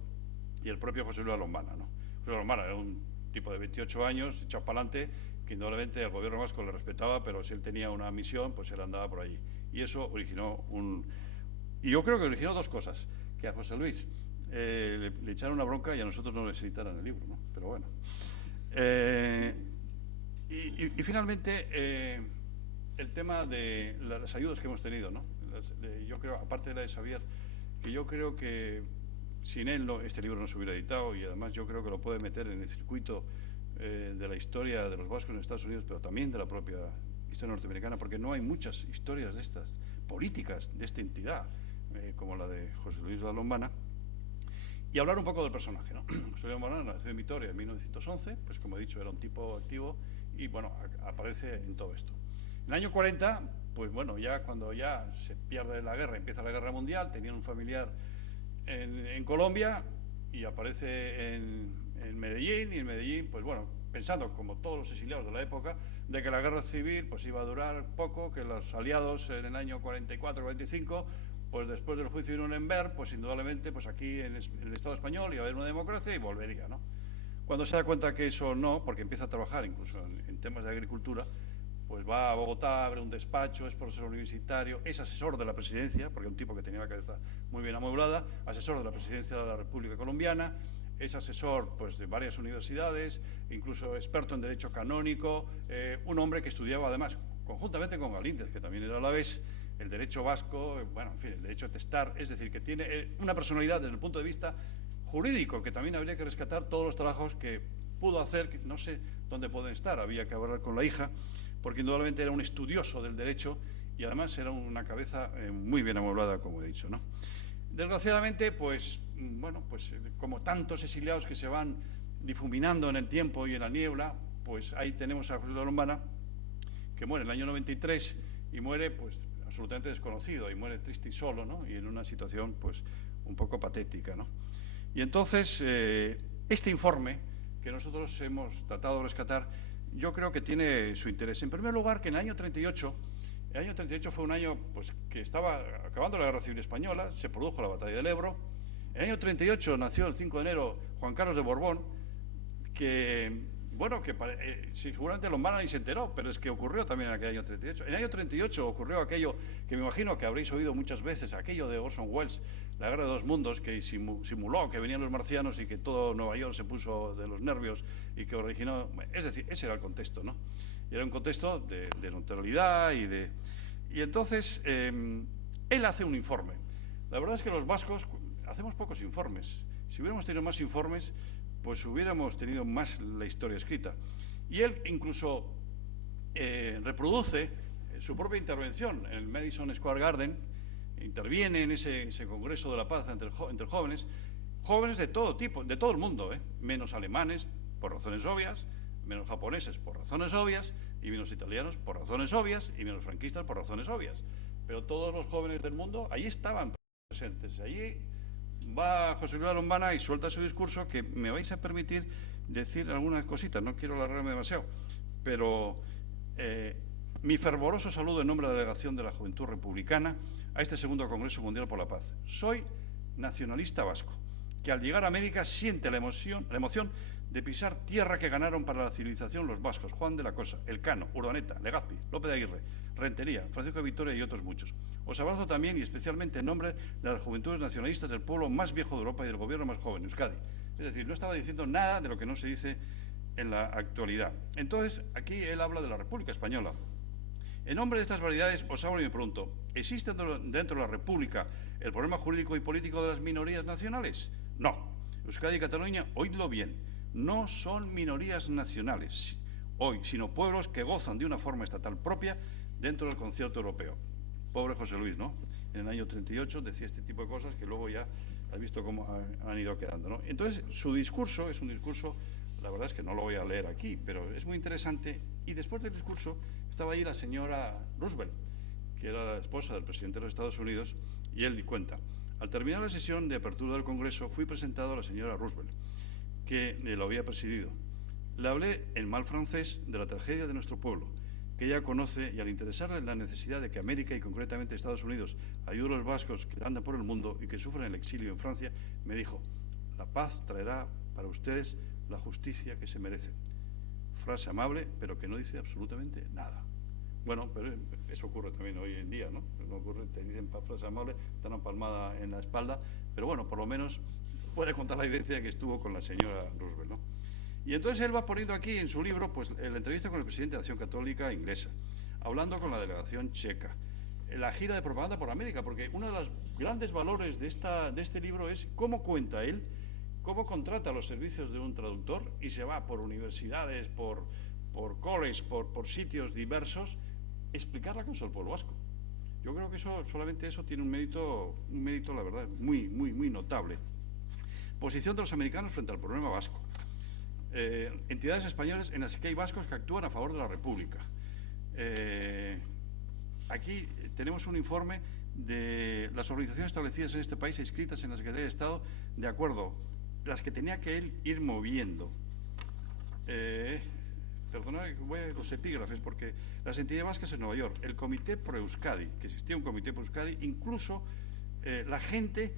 y el propio José Luis Lombana, ¿no? José Luis Lombana era un tipo de 28 años, echado para adelante, que indudablemente el gobierno vasco le respetaba, pero si él tenía una misión, pues él andaba por allí. Y eso originó y yo creo que originó dos cosas, que a José Luis le echaron una bronca y a nosotros no les editaran el libro, ¿no? Pero bueno. Y finalmente, el tema de las ayudas que hemos tenido, ¿no? Yo creo, aparte de la de Xavier, que yo creo que sin él este libro no se hubiera editado, y además yo creo que lo puede meter en el circuito de la historia de los vascos en Estados Unidos, pero también de la propia historia norteamericana, porque no hay muchas historias de estas políticas, de esta entidad, como la de José Luis Lombana. Y hablar un poco del personaje, ¿no? José Luis Lombana nació en Vitoria en 1911, pues como he dicho, era un tipo activo y, bueno, aparece en todo esto. En el año 40, pues bueno, ya cuando ya se pierde la guerra, empieza la guerra mundial, tenían un familiar en Colombia y aparece en Medellín, y en Medellín, pues bueno, pensando, como todos los exiliados de la época, de que la guerra civil pues iba a durar poco, que los aliados en el año 44-45, pues después del juicio de Nuremberg, pues indudablemente pues aquí en el Estado español iba a haber una democracia y volvería, ¿no? Cuando se da cuenta que eso no, porque empieza a trabajar incluso en temas de agricultura, pues va a Bogotá, abre un despacho, es profesor universitario, es asesor de la presidencia, porque es un tipo que tenía la cabeza muy bien amueblada, asesor de la presidencia de la República Colombiana, es asesor pues, de varias universidades, incluso experto en derecho canónico, un hombre que estudiaba además, conjuntamente con Galíndez, que también era a la vez, el derecho vasco, bueno, en fin, el derecho testar, es decir, que tiene una personalidad desde el punto de vista jurídico, que también habría que rescatar todos los trabajos que pudo hacer, que no sé dónde pueden estar, había que hablar con la hija, porque indudablemente era un estudioso del derecho y además era una cabeza muy bien amueblada, como he dicho, ¿no? Desgraciadamente, pues, bueno, pues como tantos exiliados que se van difuminando en el tiempo y en la niebla, pues ahí tenemos a José Luis Lombana, que muere en el año 93 y muere, pues, absolutamente desconocido, y muere triste y solo, ¿no? Y en una situación, pues, un poco patética, ¿no? Y entonces, este informe que nosotros hemos tratado de rescatar, yo creo que tiene su interés. En primer lugar, que en el año 38, fue un año pues, que estaba acabando la Guerra Civil Española, se produjo la Batalla del Ebro. En el año 38 nació el 5 de enero Juan Carlos de Borbón, que, bueno, que seguramente Lombana ni se enteró, pero es que ocurrió también en aquel año 38. En el año 38 ocurrió aquello que me imagino que habréis oído muchas veces, aquello de Orson Welles, la Guerra de dos Mundos, que simuló que venían los marcianos y que todo Nueva York se puso de los nervios y que originó... Es decir, ese era el contexto, ¿no? Y era un contexto de neutralidad y entonces él hace un informe. La verdad es que los vascos hacemos pocos informes. Si hubiéramos tenido más informes, pues hubiéramos tenido más la historia escrita. Y él incluso reproduce su propia intervención en el Madison Square Garden, interviene en ese Congreso de la Paz entre jóvenes de todo tipo, de todo el mundo, menos alemanes, por razones obvias, menos japoneses, por razones obvias, y menos italianos, por razones obvias, y menos franquistas, por razones obvias. Pero todos los jóvenes del mundo ahí estaban presentes. Allí va José Luis Lombana y suelta su discurso, que me vais a permitir decir algunas cositas, no quiero alargarme demasiado, pero mi fervoroso saludo en nombre de la delegación de la Juventud Republicana a este segundo Congreso Mundial por la Paz. Soy nacionalista vasco, que al llegar a América siente la emoción de pisar tierra que ganaron para la civilización los vascos, Juan de la Cosa, Elcano, Urdaneta, Legazpi, López de Aguirre, Rentería, Francisco de Vitoria y otros muchos. Os abrazo también y especialmente en nombre de las juventudes nacionalistas del pueblo más viejo de Europa y del gobierno más joven, Euskadi. Es decir, no estaba diciendo nada de lo que no se dice en la actualidad. Entonces, aquí él habla de la República Española. En nombre de estas variedades os hablo y me pregunto, ¿existe dentro de la República el problema jurídico y político de las minorías nacionales? No. Euskadi y Cataluña, oídlo bien, no son minorías nacionales hoy, sino pueblos que gozan de una forma estatal propia dentro del concierto europeo. Pobre José Luis, ¿no? En el año 38 decía este tipo de cosas que luego ya has visto cómo han ido quedando, ¿no? Entonces, su discurso es un discurso, la verdad es que no lo voy a leer aquí, pero es muy interesante. Y después del discurso estaba ahí la señora Roosevelt, que era la esposa del presidente de los Estados Unidos, y él cuenta: al terminar la sesión de apertura del Congreso, fui presentado a la señora Roosevelt, que lo había presidido. Le hablé en mal francés de la tragedia de nuestro pueblo, que ella conoce, y al interesarle la necesidad de que América y concretamente Estados Unidos ayude a los vascos que andan por el mundo y que sufren el exilio en Francia, me dijo: la paz traerá para ustedes la justicia que se merecen. Frase amable, pero que no dice absolutamente nada. Bueno, pero eso ocurre también hoy en día, ¿no? No ocurre, te dicen frase amable, te dan una palmada en la espalda, pero bueno, por lo menos puede contar la evidencia de que estuvo con la señora Roosevelt, ¿no? Y entonces él va poniendo aquí en su libro, pues, la entrevista con el presidente de Acción Católica inglesa, hablando con la delegación checa, la gira de propaganda por América, porque uno de los grandes valores de este libro es cómo cuenta él, cómo contrata los servicios de un traductor y se va por universidades, por colleges, por sitios diversos, explicar la causa del pueblo vasco. Yo creo que solamente eso tiene un mérito, la verdad, muy, muy, muy notable. Posición de los americanos frente al problema vasco. Entidades españolas en las que hay vascos que actúan a favor de la República. Aquí tenemos un informe de las organizaciones establecidas en este país e inscritas en la Secretaría de Estado, de acuerdo, las que tenía que él ir moviendo. Perdonad, voy a los epígrafes, porque las entidades vascas en Nueva York, el Comité Pro Euskadi, que existía un Comité Pro Euskadi, incluso la gente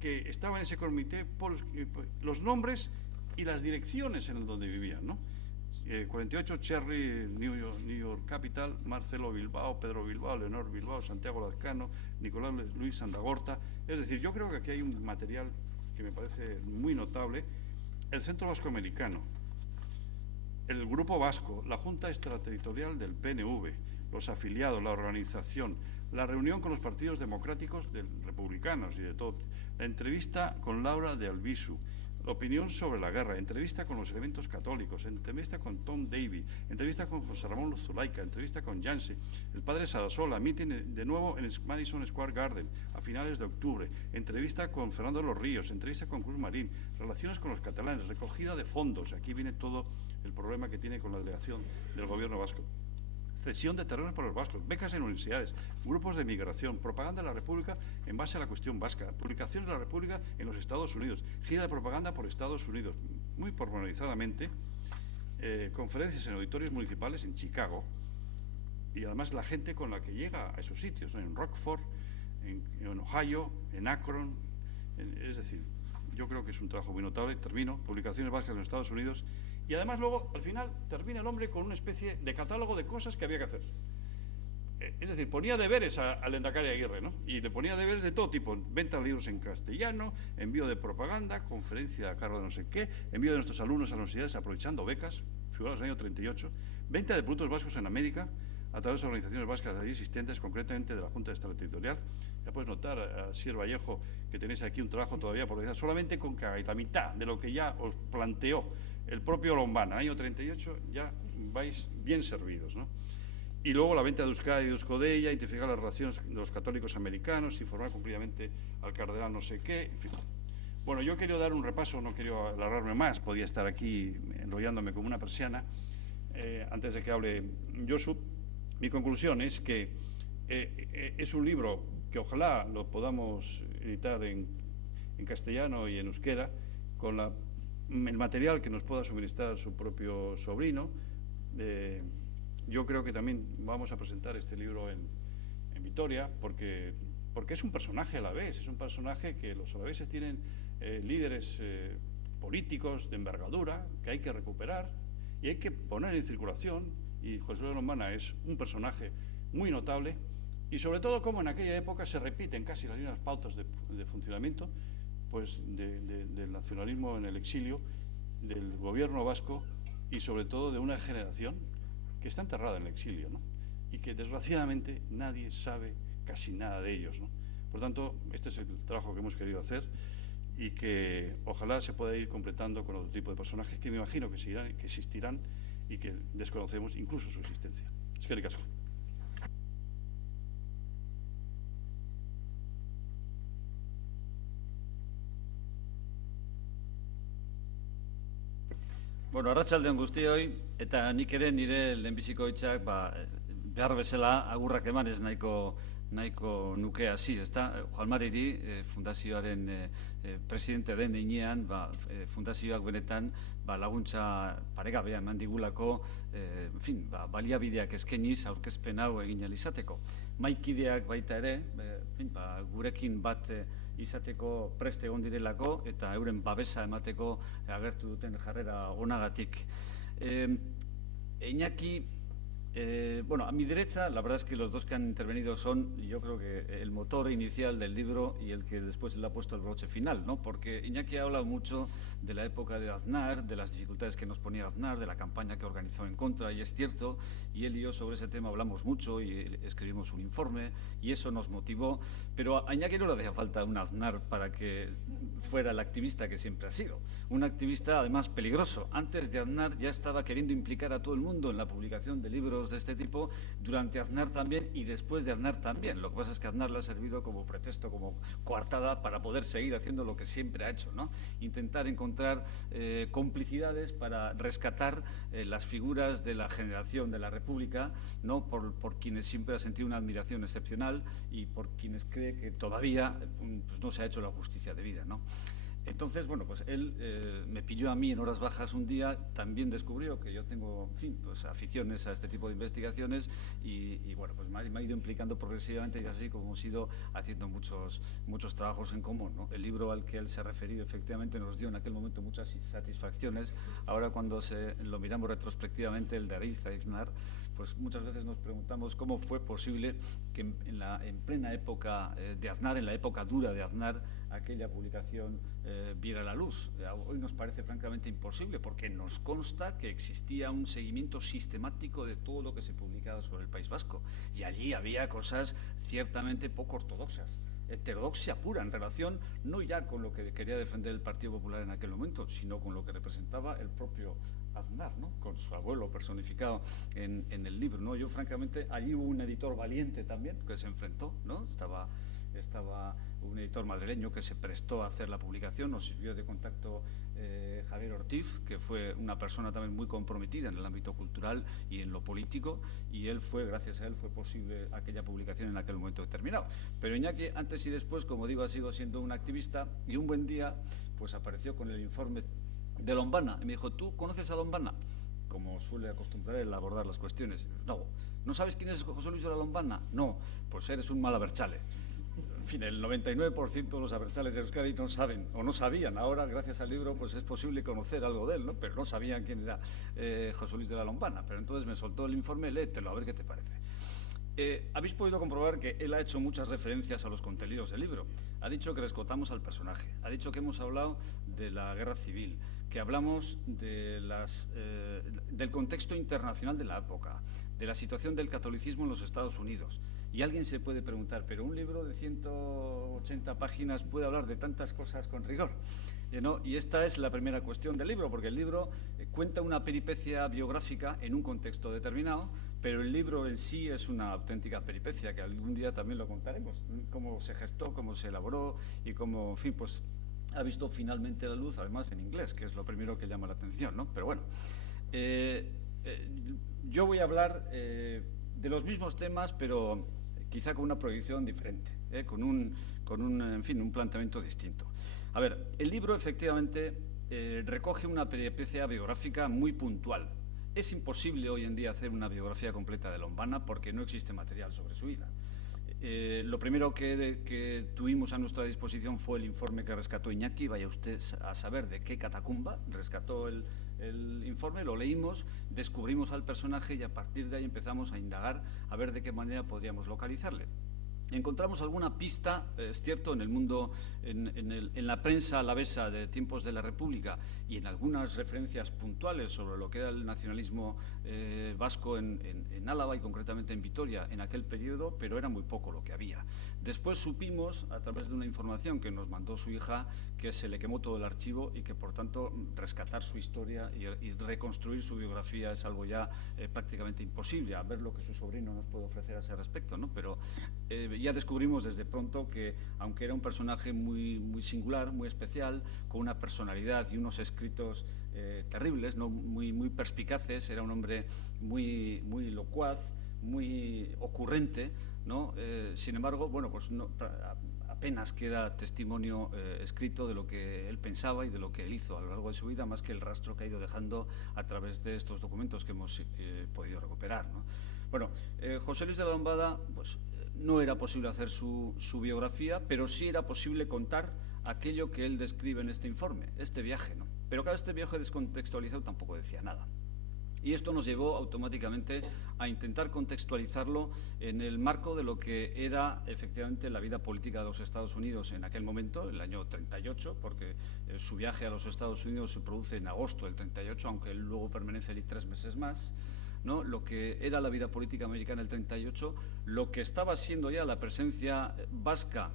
que estaba en ese comité, los nombres y las direcciones en donde vivían, ¿no? 48, Cherry, New York Capital, Marcelo Bilbao, Pedro Bilbao, Leonor Bilbao, Santiago Lazcano, Nicolás Luis Andagorta. Es decir, yo creo que aquí hay un material que me parece muy notable. El Centro Vasco Americano, el Grupo Vasco, la Junta Extraterritorial del PNV, los afiliados, la organización, la reunión con los partidos democráticos republicanos y de todo, la entrevista con Laura de Albizu, la opinión sobre la guerra, entrevista con los elementos católicos, entrevista con Tom Davy, entrevista con José Ramón Zulaika, entrevista con Janse, el padre Sarasola, meeting de nuevo en Madison Square Garden a finales de octubre, entrevista con Fernando de los Ríos, entrevista con Cruz Marín, relaciones con los catalanes, recogida de fondos, aquí viene todo el problema que tiene con la delegación del gobierno vasco. Cesión de terrenos para los vascos, becas en universidades, grupos de migración, propaganda de la República en base a la cuestión vasca, publicaciones de la República en los Estados Unidos, gira de propaganda por Estados Unidos, muy pormenorizadamente, conferencias en auditorios municipales en Chicago, y además la gente con la que llega a esos sitios, ¿no? En Rockford, en Ohio, en Akron, es decir, yo creo que es un trabajo muy notable. Termino, publicaciones vascas en los Estados Unidos. Y además luego, al final, termina el hombre con una especie de catálogo de cosas que había que hacer. Es decir, ponía deberes al Lehendakari Aguirre, ¿no? Y le ponía deberes de todo tipo: venta de libros en castellano, envío de propaganda, conferencia a cargo de no sé qué, envío de nuestros alumnos a las universidades aprovechando becas, figurados en el año 38, venta de productos vascos en América a través de organizaciones vascas allí existentes, concretamente de la Junta Extraterritorial. Ya puedes notar, a Sier Vallejo, que tenéis aquí un trabajo todavía por realizar, solamente con que hagáis la mitad de lo que ya os planteó el propio Lombana, año 38, ya vais bien servidos, ¿no? Y luego la venta de Euskadi y de Euskodeia, identificar las relaciones de los católicos americanos, informar cumplidamente al cardenal no sé qué, en fin. Bueno, yo quería dar un repaso, no quería alargarme más, podía estar aquí enrollándome como una persiana, antes de que hable Josu. Mi conclusión es que es un libro que ojalá lo podamos editar en castellano y en euskera, con el material que nos pueda suministrar su propio sobrino. Yo creo que también vamos a presentar este libro en Vitoria, porque es un personaje a la vez, es un personaje que los alaveses tienen líderes políticos de envergadura que hay que recuperar y hay que poner en circulación, y José Luis Lombana es un personaje muy notable, y sobre todo como en aquella época se repiten casi las mismas pautas de funcionamiento, pues del nacionalismo en el exilio, del gobierno vasco y sobre todo de una generación que está enterrada en el exilio, ¿no? Y que desgraciadamente nadie sabe casi nada de ellos, ¿no? Por tanto, este es el trabajo que hemos querido hacer y que ojalá se pueda ir completando con otro tipo de personajes que me imagino que existirán y que desconocemos incluso su existencia. Eskerrik asko. Bueno, arratsalde on guztioi, eta nik ere nire lehenbiziko hitzak behar bezala agurrak eman ez nahiko nahiko nuke hasi, ezta? Juan Mariri fundazioaren presidente den heinean, fundazioak benetan laguntza paregabea eman digulako, baliabideak eskainiz aurkezpen hau egin ahal izateko. Mahaikideak baita ere, gurekin bat izateko prest egon direlako eta euren babesa emateko agertu duten jarrera onagatik. Iñaki, a mi derecha, la verdad es que los dos que han intervenido son, yo creo que el motor inicial del libro y el que después le ha puesto el broche final, ¿no? Porque Iñaki ha hablado mucho de la época de Aznar, de las dificultades que nos ponía Aznar, de la campaña que organizó en contra, y es cierto, y él y yo sobre ese tema hablamos mucho y escribimos un informe, y eso nos motivó, pero a Iñaki no le hacía falta un Aznar para que fuera el activista que siempre ha sido. Un activista, además, peligroso. Antes de Aznar ya estaba queriendo implicar a todo el mundo en la publicación de libros de este tipo, durante Aznar también y después de Aznar también. Lo que pasa es que Aznar le ha servido como pretexto, como coartada para poder seguir haciendo lo que siempre ha hecho, ¿no? Intentar encontrar complicidades para rescatar las figuras de la generación de la República, ¿no? Por quienes siempre ha sentido una admiración excepcional y por quienes cree que todavía no se ha hecho la justicia debida, ¿no? Entonces, bueno, pues él me pilló a mí en horas bajas un día, también descubrió que yo tengo, en fin, pues aficiones a este tipo de investigaciones y bueno, pues me ha ido implicando progresivamente y así como hemos ido haciendo muchos trabajos en común, ¿no? El libro al que él se ha referido efectivamente nos dio en aquel momento muchas satisfacciones. Ahora cuando lo miramos retrospectivamente, el de Aznar, pues muchas veces nos preguntamos cómo fue posible que en plena época de Aznar, en la época dura de Aznar, aquella publicación viera la luz. Hoy nos parece francamente imposible porque nos consta que existía un seguimiento sistemático de todo lo que se publicaba sobre el País Vasco y allí había cosas ciertamente poco ortodoxas, heterodoxia pura en relación no ya con lo que quería defender el Partido Popular en aquel momento, sino con lo que representaba el propio Aznar, ¿no? Con su abuelo personificado en el libro, ¿no? Yo francamente, allí hubo un editor valiente también que se enfrentó, ¿no? Estaba un editor madrileño que se prestó a hacer la publicación, nos sirvió de contacto Javier Ortiz, que fue una persona también muy comprometida en el ámbito cultural y en lo político, y gracias a él fue posible aquella publicación en aquel momento determinado. Pero Iñaki, antes y después, como digo, ha sido siendo un activista y un buen día pues apareció con el informe de Lombana y me dijo, ¿tú conoces a Lombana? Como suele acostumbrar él a abordar las cuestiones. ¿No sabes quién es José Luis de la Lombana? No, pues eres un mal abertzale. En fin, el 99% de los abertzales de Euskadi no saben o no sabían. Ahora, gracias al libro, pues es posible conocer algo de él, ¿no? Pero no sabían quién era José Luis de la Lombana. Pero entonces me soltó el informe, léetelo, a ver qué te parece. Habéis podido comprobar que él ha hecho muchas referencias a los contenidos del libro. Ha dicho que rescatamos al personaje, ha dicho que hemos hablado de la guerra civil, que hablamos del contexto internacional de la época, de la situación del catolicismo en los Estados Unidos. Y alguien se puede preguntar, ¿pero un libro de 180 páginas puede hablar de tantas cosas con rigor? ¿No? Y esta es la primera cuestión del libro, porque el libro cuenta una peripecia biográfica en un contexto determinado, pero el libro en sí es una auténtica peripecia, que algún día también lo contaremos, cómo se gestó, cómo se elaboró y cómo, en fin, pues ha visto finalmente la luz, además en inglés, que es lo primero que llama la atención, ¿no? Pero bueno, yo voy a hablar de los mismos temas, pero quizá con una proyección diferente, con un planteamiento distinto. A ver, el libro efectivamente recoge una peripecia biográfica muy puntual. Es imposible hoy en día hacer una biografía completa de Lombana porque no existe material sobre su vida. Lo primero que tuvimos a nuestra disposición fue el informe que rescató Iñaki. Vaya usted a saber de qué catacumba rescató el informe, lo leímos, descubrimos al personaje y a partir de ahí empezamos a indagar a ver de qué manera podríamos localizarle. Encontramos alguna pista, es cierto, en el mundo, en la prensa alavesa de tiempos de la República y en algunas referencias puntuales sobre lo que era el nacionalismo vasco en Álava y concretamente en Vitoria en aquel periodo, pero era muy poco lo que había. Después supimos, a través de una información que nos mandó su hija, que se le quemó todo el archivo y que, por tanto, rescatar su historia y reconstruir su biografía es algo ya prácticamente imposible, a ver lo que su sobrino nos puede ofrecer a ese respecto, ¿no? Pero ya descubrimos desde pronto que, aunque era un personaje muy, muy singular, muy especial, con una personalidad y unos escritos terribles, ¿no? muy perspicaces, era un hombre muy, muy locuaz, muy ocurrente, ¿no? Sin embargo, bueno, pues apenas queda testimonio escrito de lo que él pensaba y de lo que él hizo a lo largo de su vida, más que el rastro que ha ido dejando a través de estos documentos que hemos podido recuperar, ¿no? Bueno, José Luis de la Lombada, pues no era posible hacer su biografía, pero sí era posible contar aquello que él describe en este informe, este viaje, ¿no? Pero claro, este viaje descontextualizado tampoco decía nada. Y esto nos llevó automáticamente a intentar contextualizarlo en el marco de lo que era efectivamente la vida política de los Estados Unidos en aquel momento, el año 38, porque su viaje a los Estados Unidos se produce en agosto del 38, aunque él luego permanece allí 3 meses más, ¿no? Lo que era la vida política americana del 38, lo que estaba siendo ya la presencia vasca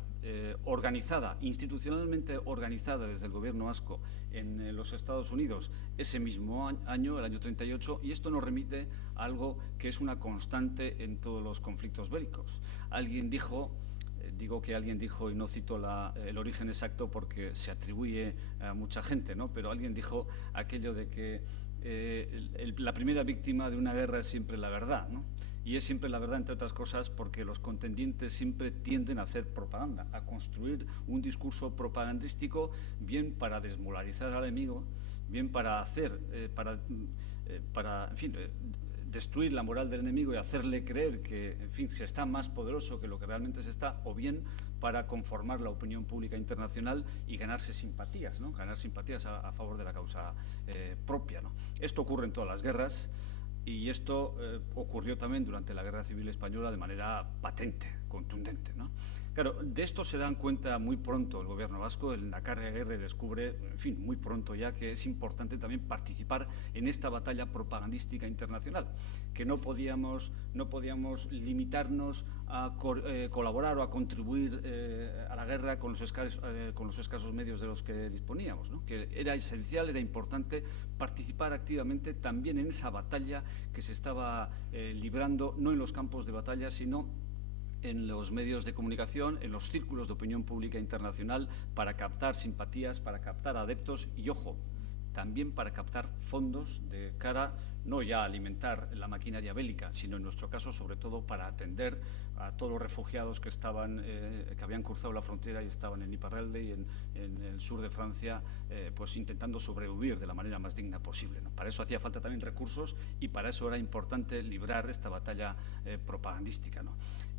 organizada, institucionalmente organizada desde el gobierno vasco en los Estados Unidos ese mismo año, el año 38, y esto nos remite a algo que es una constante en todos los conflictos bélicos. Alguien dijo, digo que alguien dijo y no cito el origen exacto porque se atribuye a mucha gente, ¿no? Pero alguien dijo aquello de que la primera víctima de una guerra es siempre la verdad, ¿no? Y es siempre la verdad, entre otras cosas, porque los contendientes siempre tienden a hacer propaganda, a construir un discurso propagandístico, bien para desmoralizar al enemigo, bien para hacer, en fin, destruir la moral del enemigo y hacerle creer que, en fin, se está más poderoso que lo que realmente se está, o bien para conformar la opinión pública internacional y ganarse simpatías, ¿no? Ganar simpatías a favor de la causa propia, ¿no? Esto ocurre en todas las guerras. Y esto ocurrió también durante la Guerra Civil Española de manera patente, contundente, ¿no? Claro, de esto se dan cuenta muy pronto el gobierno vasco. El Nacarra Aguirre descubre, en fin, muy pronto ya, que es importante también participar en esta batalla propagandística internacional, que no podíamos limitarnos a colaborar o a contribuir a la guerra con los escasos medios de los que disponíamos, ¿no? Que era esencial, era importante participar activamente también en esa batalla que se estaba librando, no en los campos de batalla, sino en los medios de comunicación, en los círculos de opinión pública internacional, para captar simpatías, para captar adeptos y, ojo, también para captar fondos de cara no ya a alimentar la maquinaria bélica, sino en nuestro caso, sobre todo, para atender a todos los refugiados que habían cruzado la frontera y estaban en Iparralde y en el sur de Francia, pues intentando sobrevivir de la manera más digna posible, ¿no? Para eso hacía falta también recursos y para eso era importante librar esta batalla propagandística, ¿no?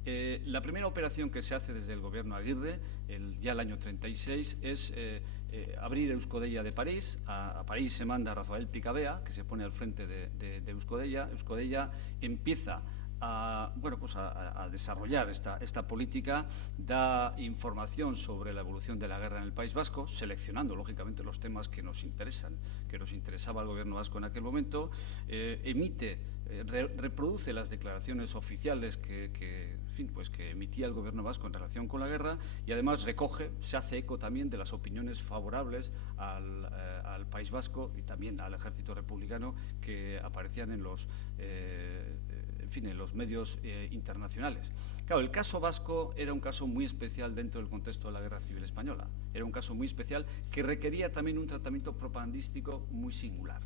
La primera operación que se hace desde el gobierno Aguirre, ya el año 36, es abrir Eusko-Della de París. A París se manda Rafael Picabea, que se pone al frente de Eusko-Della. Eusko-Della empieza a desarrollar esta política, da información sobre la evolución de la guerra en el País Vasco, seleccionando lógicamente los temas que nos interesaba al gobierno vasco en aquel momento, reproduce las declaraciones oficiales que emitía el gobierno vasco en relación con la guerra y además se hace eco también de las opiniones favorables al País Vasco y también al ejército republicano que aparecían en los medios internacionales. Claro, el caso vasco era un caso muy especial dentro del contexto de la Guerra Civil Española. Era un caso muy especial que requería también un tratamiento propagandístico muy singular.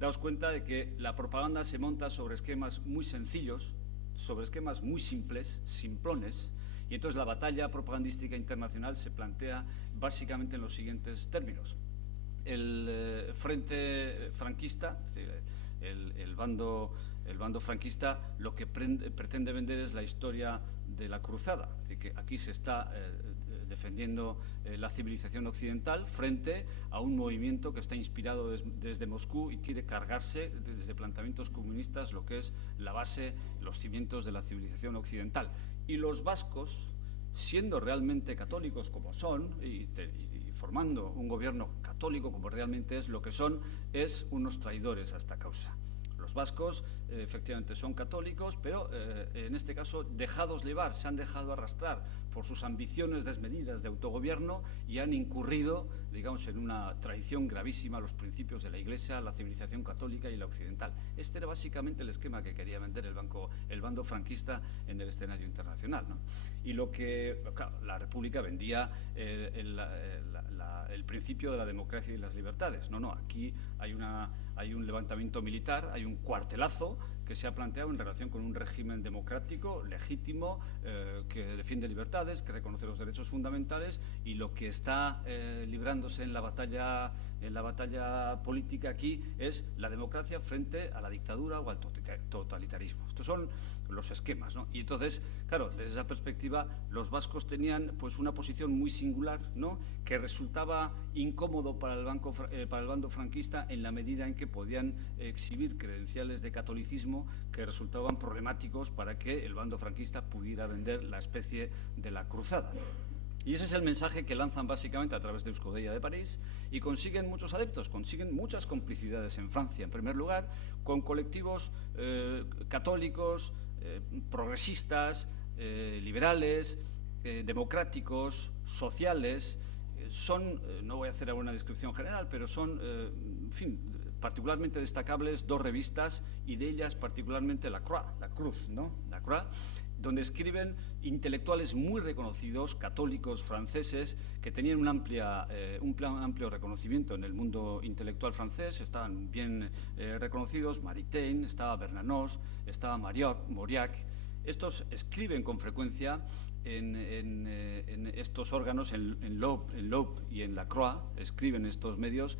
Daos cuenta de que la propaganda se monta sobre esquemas muy sencillos, sobre esquemas muy simplones, y entonces la batalla propagandística internacional se plantea básicamente en los siguientes términos. El frente franquista, el bando franquista, lo que pretende vender es la historia de la cruzada, es decir, que aquí se está defendiendo la civilización occidental frente a un movimiento que está inspirado desde Moscú y quiere cargarse desde planteamientos comunistas lo que es la base, los cimientos de la civilización occidental. Y los vascos, siendo realmente católicos como son y formando un gobierno católico como realmente es, lo que son es unos traidores a esta causa. Los vascos efectivamente son católicos, pero en este caso dejados llevar, se han dejado arrastrar por sus ambiciones desmedidas de autogobierno y han incurrido, digamos, en una traición gravísima a los principios de la Iglesia, la civilización católica y la occidental. Este era básicamente el esquema que quería vender el bando franquista en el escenario internacional, ¿no? Y lo que, claro, la República vendía el principio de la democracia y las libertades. No, aquí hay un levantamiento militar, hay un cuartelazo que se ha planteado en relación con un régimen democrático, legítimo, que defiende libertades, que reconoce los derechos fundamentales, y lo que está librándose en la batalla política aquí es la democracia frente a la dictadura o al totalitarismo. Estos son los esquemas, ¿no? Y entonces, claro, desde esa perspectiva, los vascos tenían pues una posición muy singular, ¿no?, que resultaba incómodo para el bando franquista en la medida en que podían exhibir credenciales de catolicismo que resultaban problemáticos para que el bando franquista pudiera vender la especie de la cruzada. Y ese es el mensaje que lanzan básicamente a través de Euskodeia de París, y consiguen muchos adeptos, consiguen muchas complicidades en Francia, en primer lugar, con colectivos católicos, progresistas, liberales, democráticos, sociales. Son, no voy a hacer alguna descripción general, pero son, en fin, particularmente destacables dos revistas, y de ellas particularmente La Cruz, ¿no? La Croix, donde escriben intelectuales muy reconocidos, católicos franceses, que tenían un amplio reconocimiento en el mundo intelectual francés. Estaban bien reconocidos: Maritain, estaba Bernanos, estaba Mauriac. Estos escriben con frecuencia en estos órganos, en L'Aube y en La Croix, escriben estos medios,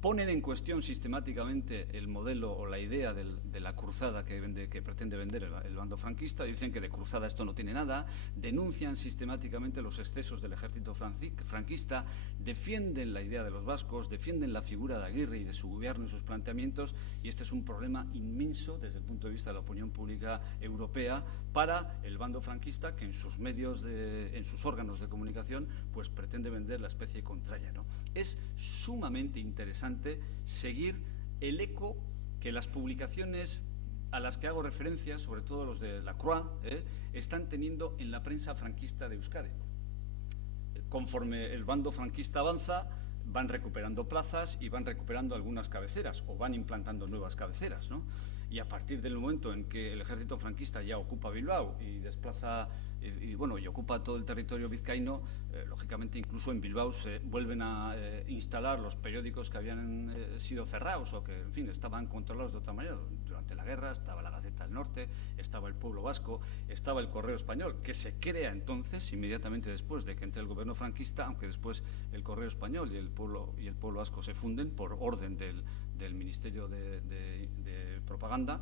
ponen en cuestión sistemáticamente el modelo o la idea de la cruzada que pretende vender el bando franquista. Dicen que de cruzada esto no tiene nada, denuncian sistemáticamente los excesos del ejército franquista, defienden la idea de los vascos, defienden la figura de Aguirre y de su gobierno y sus planteamientos, y este es un problema inmenso desde el punto de vista de la opinión pública europea para el bando franquista, que en sus medios, en sus órganos de comunicación, pues pretende vender la especie contraria, ¿no? Es sumamente interesante seguir el eco que las publicaciones a las que hago referencia, sobre todo los de La Croix, están teniendo en la prensa franquista de Euskadi. Conforme el bando franquista avanza, van recuperando plazas y van recuperando algunas cabeceras, o van implantando nuevas cabeceras, ¿no? Y a partir del momento en que el ejército franquista ya ocupa Bilbao y desplaza y ocupa todo el territorio vizcaíno, lógicamente incluso en Bilbao se vuelven a instalar los periódicos que habían sido cerrados o que, en fin, estaban controlados de otra manera. Durante la guerra estaba la Gaceta del Norte, estaba el Pueblo Vasco, estaba el Correo Español, que se crea entonces, inmediatamente después de que entre el gobierno franquista, aunque después el Correo Español y el Pueblo Vasco se funden por orden del Ministerio de Propaganda,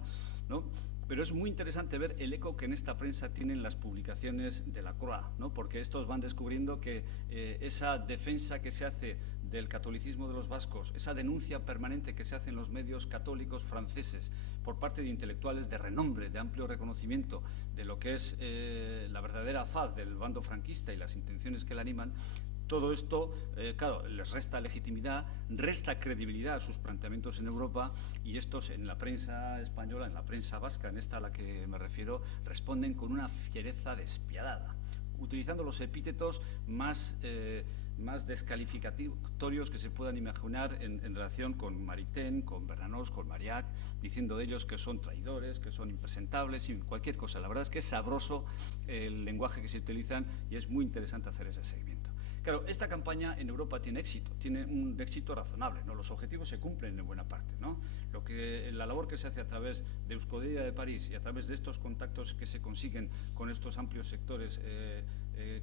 ¿no? Pero es muy interesante ver el eco que en esta prensa tienen las publicaciones de La Croix, ¿no? Porque estos van descubriendo que esa defensa que se hace del catolicismo de los vascos, esa denuncia permanente que se hace en los medios católicos franceses por parte de intelectuales de renombre, de amplio reconocimiento de lo que es la verdadera faz del bando franquista y las intenciones que la animan, todo esto, claro, les resta legitimidad, resta credibilidad a sus planteamientos en Europa, y estos en la prensa española, en la prensa vasca, en esta a la que me refiero, responden con una fiereza despiadada, utilizando los epítetos más descalificatorios que se puedan imaginar en relación con Maritain, con Bernanos, con Mauriac, diciendo de ellos que son traidores, que son impresentables y cualquier cosa. La verdad es que es sabroso el lenguaje que se utilizan y es muy interesante hacer ese seguimiento. Claro, esta campaña en Europa tiene éxito, tiene un éxito razonable, ¿no? Los objetivos se cumplen en buena parte, ¿no? La labor que se hace a través de Euskodeia de París y a través de estos contactos que se consiguen con estos amplios sectores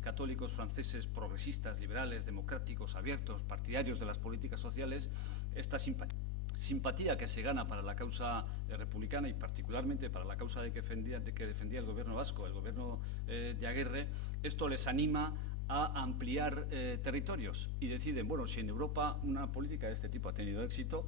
católicos franceses, progresistas, liberales, democráticos, abiertos, partidarios de las políticas sociales, esta simpatía que se gana para la causa republicana y particularmente para la causa que defendía el gobierno vasco, el gobierno de Aguirre, esto les anima a ampliar territorios, y deciden, bueno, si en Europa una política de este tipo ha tenido éxito,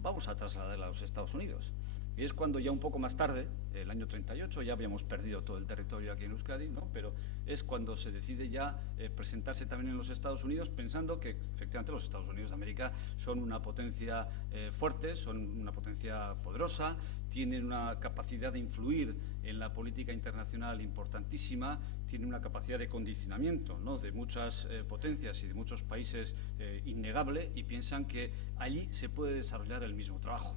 vamos a trasladarla a los Estados Unidos. Y es cuando ya un poco más tarde, el año 38, ya habíamos perdido todo el territorio aquí en Euskadi, ¿no? Pero es cuando se decide ya presentarse también en los Estados Unidos, pensando que efectivamente los Estados Unidos de América son una potencia fuerte, son una potencia poderosa, tienen una capacidad de influir en la política internacional importantísima, tienen una capacidad de condicionamiento, ¿no?, de muchas potencias y de muchos países innegable, y piensan que allí se puede desarrollar el mismo trabajo.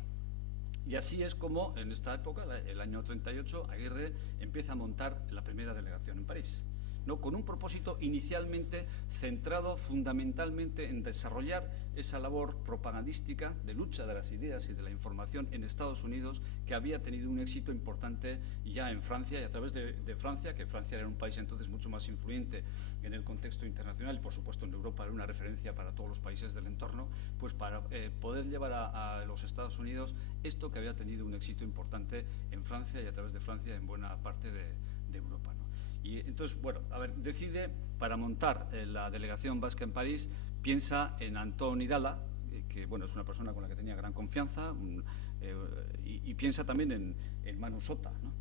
Y así es como en esta época, el año 38, Aguirre empieza a montar la primera delegación en París. ¿no? Con un propósito inicialmente centrado fundamentalmente en desarrollar esa labor propagandística de lucha de las ideas y de la información en Estados Unidos, que había tenido un éxito importante ya en Francia y a través de Francia, que Francia era un país entonces mucho más influyente en el contexto internacional y por supuesto en Europa era una referencia para todos los países del entorno, pues para poder llevar a los Estados Unidos esto que había tenido un éxito importante en Francia y a través de Francia en buena parte de Europa, ¿no? Y entonces, bueno, a ver, decide para montar la delegación vasca en París, piensa en Antón Irala, que bueno, es una persona con la que tenía gran confianza, y piensa también en Manu Sota, ¿no?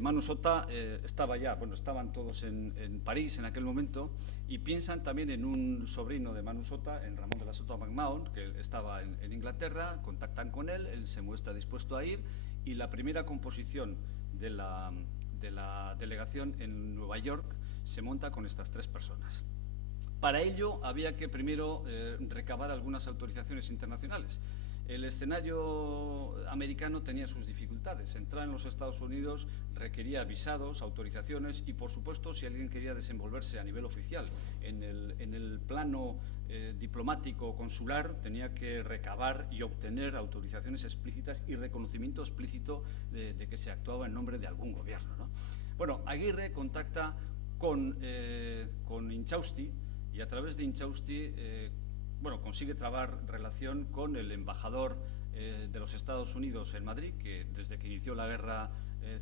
Manu Sota estaba ya, bueno, estaban todos en París en aquel momento, y piensan también en un sobrino de Manu Sota, en Ramón de la Sota MacMahon, que estaba en Inglaterra, contactan con él se muestra dispuesto a ir, y la primera composición de la delegación en Nueva York se monta con estas 3 personas. Para ello había que primero recabar algunas autorizaciones internacionales. El escenario americano tenía sus dificultades. Entrar en los Estados Unidos requería visados, autorizaciones y, por supuesto, si alguien quería desenvolverse a nivel oficial en el plano diplomático o consular, tenía que recabar y obtener autorizaciones explícitas y reconocimiento explícito de que se actuaba en nombre de algún gobierno, ¿no? Bueno, Aguirre contacta con Inchausti y a través de Inchausti consigue trabar relación con el embajador de los Estados Unidos en Madrid, que desde que inició la guerra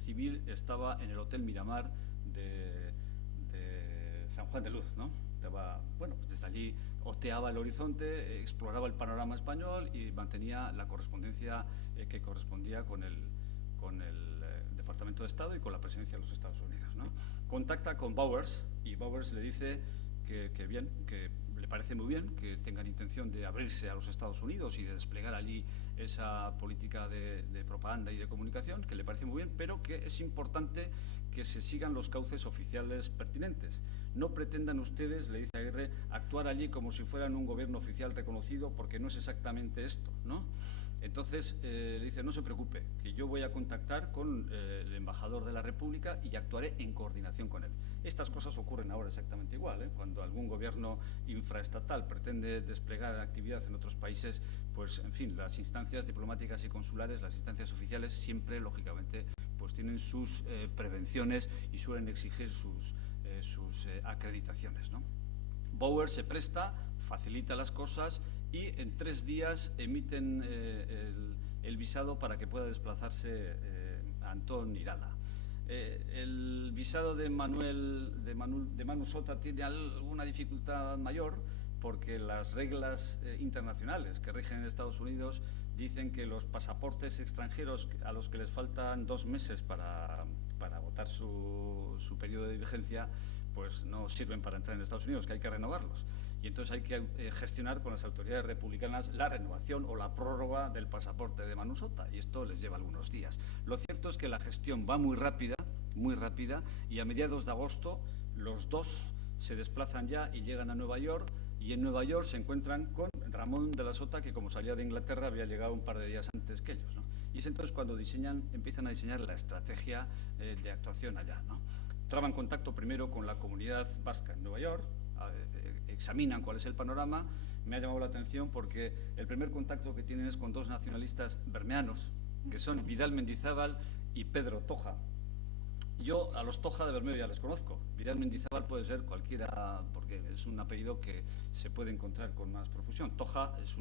civil estaba en el Hotel Miramar de San Juan de Luz, ¿no? Estaba, bueno, pues desde allí oteaba el horizonte, exploraba el panorama español y mantenía la correspondencia que correspondía con el Departamento de Estado y con la presencia de los Estados Unidos, ¿no? Contacta con Bowers y Bowers le dice que le parece muy bien que tengan intención de abrirse a los Estados Unidos y de desplegar allí esa política de propaganda y de comunicación, que le parece muy bien, pero que es importante que se sigan los cauces oficiales pertinentes. No pretendan ustedes, le dice Aguirre, actuar allí como si fueran un gobierno oficial reconocido, porque no es exactamente esto, ¿no? Entonces le dice, no se preocupe, que yo voy a contactar con el embajador de la República y actuaré en coordinación con él. Estas cosas ocurren ahora exactamente igual, ¿eh? Cuando algún gobierno infraestatal pretende desplegar actividad en otros países, pues en fin, las instancias diplomáticas y consulares, las instancias oficiales siempre, lógicamente, pues tienen sus prevenciones y suelen exigir sus acreditaciones, ¿no? Bowers se presta, facilita las cosas y en 3 días emiten el visado para que pueda desplazarse Antón Irala. El visado de Manu Sota tiene alguna dificultad mayor porque las reglas internacionales que rigen en Estados Unidos dicen que los pasaportes extranjeros a los que les faltan 2 meses para agotar su periodo de vigencia, pues no sirven para entrar en Estados Unidos, que hay que renovarlos. Y entonces hay que gestionar con las autoridades republicanas la renovación o la prórroga del pasaporte de Manu Sota, y esto les lleva algunos días. Lo cierto es que la gestión va muy rápida, y a mediados de agosto los 2 se desplazan ya y llegan a Nueva York, y en Nueva York se encuentran con Ramón de la Sota, que como salía de Inglaterra había llegado un par de días antes que ellos, ¿no? Y es entonces cuando empiezan a diseñar la estrategia de actuación allá, ¿no? Traban contacto primero con la comunidad vasca en Nueva York, examinan cuál es el panorama. Me ha llamado la atención porque el primer contacto que tienen es con 2 nacionalistas bermeanos, que son Vidal Mendizábal y Pedro Toja. Yo a los Toja de Bermeo ya les conozco. Vidal Mendizábal puede ser cualquiera, porque es un apellido que se puede encontrar con más profusión. Toja es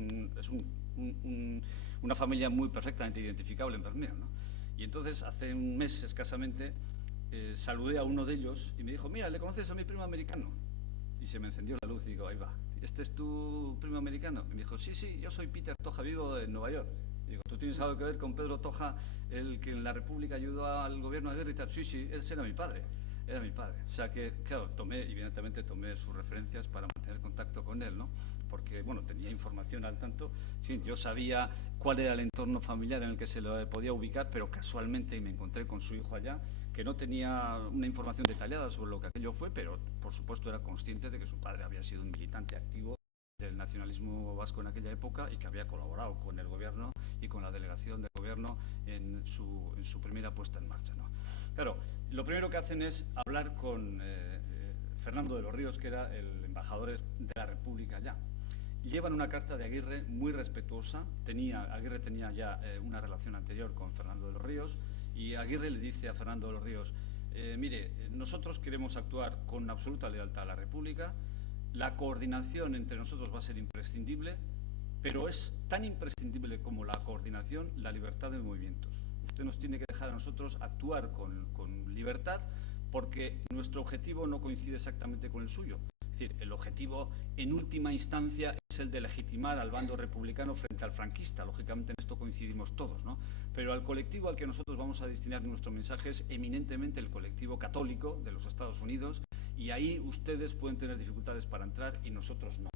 una familia muy perfectamente identificable en Bermeo, ¿no? Y entonces, hace un mes escasamente, saludé a uno de ellos y me dijo, mira, ¿le conoces a mi primo americano? Y se me encendió la luz y digo, ahí va, ¿este es tu primo americano? Y me dijo, sí, yo soy Peter Toja, vivo en Nueva York. Y digo, ¿tú tienes algo que ver con Pedro Toja, el que en la República ayudó al gobierno de guerra y tal? Sí, ese era mi padre. O sea que, claro, evidentemente tomé sus referencias para mantener contacto con él, ¿no? Porque, bueno, tenía información al tanto. Sí, yo sabía cuál era el entorno familiar en el que se lo podía ubicar, pero casualmente me encontré con su hijo allá, que no tenía una información detallada sobre lo que aquello fue, pero por supuesto era consciente de que su padre había sido un militante activo del nacionalismo vasco en aquella época y que había colaborado con el gobierno y con la delegación del gobierno en su primera puesta en marcha, ¿no? Claro, lo primero que hacen es hablar con Fernando de los Ríos, que era el embajador de la República allá. Llevan una carta de Aguirre muy respetuosa. Aguirre tenía ya una relación anterior con Fernando de los Ríos, y Aguirre le dice a Fernando de los Ríos: mire, nosotros queremos actuar con absoluta lealtad a la República, la coordinación entre nosotros va a ser imprescindible, pero es tan imprescindible como la coordinación la libertad de movimientos. Usted nos tiene que dejar a nosotros actuar con libertad, porque nuestro objetivo no coincide exactamente con el suyo. Es decir, el objetivo en última instancia es el de legitimar al bando republicano frente al franquista. Lógicamente en esto coincidimos todos, ¿no? Pero al colectivo al que nosotros vamos a destinar nuestro mensaje es eminentemente el colectivo católico de los Estados Unidos, y ahí ustedes pueden tener dificultades para entrar y nosotros no.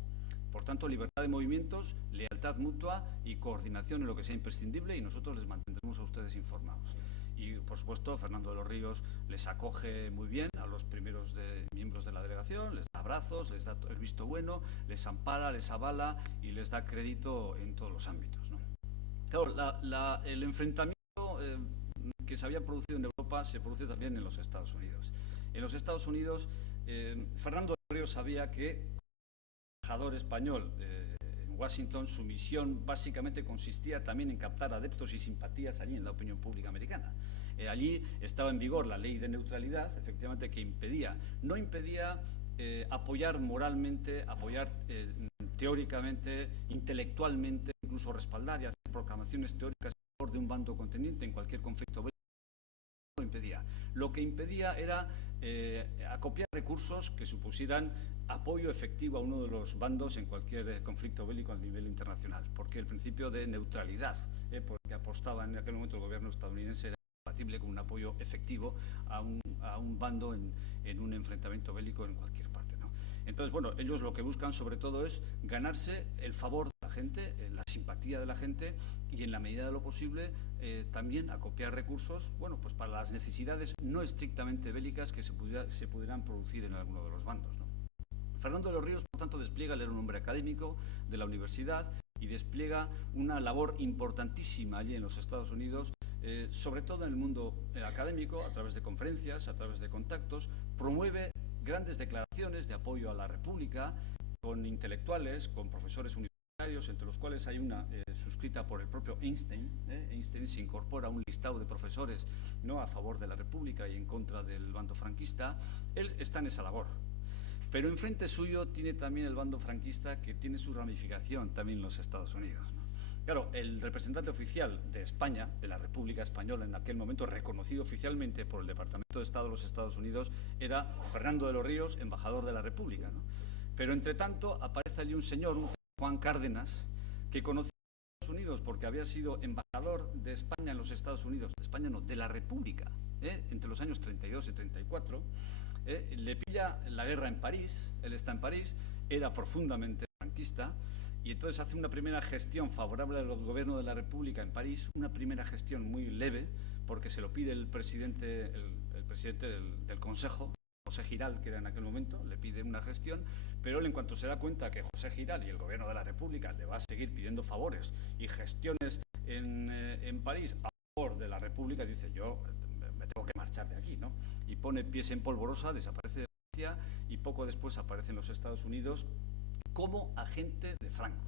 Por tanto, libertad de movimientos, lealtad mutua y coordinación en lo que sea imprescindible, y nosotros les mantendremos a ustedes informados. Y, por supuesto, Fernando de los Ríos les acoge muy bien a los primeros miembros de la delegación, les da abrazos, les da el visto bueno, les ampara, les avala y les da crédito en todos los ámbitos, ¿no? Claro, el enfrentamiento que se había producido en Europa se produce también en los Estados Unidos. En los Estados Unidos, Fernando de los Ríos sabía que, como embajador español en Washington, su misión básicamente consistía también en captar adeptos y simpatías allí en la opinión pública americana. Allí estaba en vigor la ley de neutralidad, efectivamente, que no impedía apoyar moralmente, apoyar teóricamente, intelectualmente, incluso respaldar y hacer proclamaciones teóricas a favor de un bando contendiente en cualquier conflicto bélico. Lo impedía. Lo que impedía era acopiar recursos que supusieran apoyo efectivo a uno de los bandos en cualquier conflicto bélico a nivel internacional, porque el principio de neutralidad, porque apostaba en aquel momento el gobierno estadounidense, era compatible con un apoyo efectivo a un bando en un enfrentamiento bélico en cualquier parte, ¿no? Entonces, bueno, ellos lo que buscan sobre todo es ganarse el favor de la gente, la simpatía de la gente, y en la medida de lo posible también acopiar recursos, bueno, pues para las necesidades no estrictamente bélicas que se pudieran producir en alguno de los bandos, ¿no? Fernando de los Ríos, por tanto, despliega, él era un hombre académico de la universidad, y despliega una labor importantísima allí en los Estados Unidos, sobre todo en el mundo académico, a través de conferencias, a través de contactos. Promueve grandes declaraciones de apoyo a la República con intelectuales, con profesores universitarios, entre los cuales hay una suscrita por el propio Einstein. Einstein se incorpora a un listado de profesores, ¿no?, a favor de la República y en contra del bando franquista. Él está en esa labor. Pero enfrente suyo tiene también el bando franquista, que tiene su ramificación también en los Estados Unidos, ¿no? Claro, el representante oficial de España, de la República Española en aquel momento, reconocido oficialmente por el Departamento de Estado de los Estados Unidos, era Fernando de los Ríos, embajador de la República, ¿no? Pero entre tanto aparece allí un señor, un Juan Cárdenas, que conocía a los Estados Unidos porque había sido embajador de España en los Estados Unidos, de España no, de la República, entre los años 32 y 34. Le pilla la guerra en París, él está en París, era profundamente franquista, y entonces hace una primera gestión favorable al gobierno de la República en París, una primera gestión muy leve, porque se lo pide el presidente del Consejo, José Giral, que era en aquel momento, le pide una gestión, pero él, en cuanto se da cuenta que José Giral y el gobierno de la República le va a seguir pidiendo favores y gestiones en París a favor de la República, dice: yo me tengo que marchar de aquí, ¿no? Y pone pies en polvorosa, desaparece de Francia, y poco después aparece en los Estados Unidos como agente de Franco.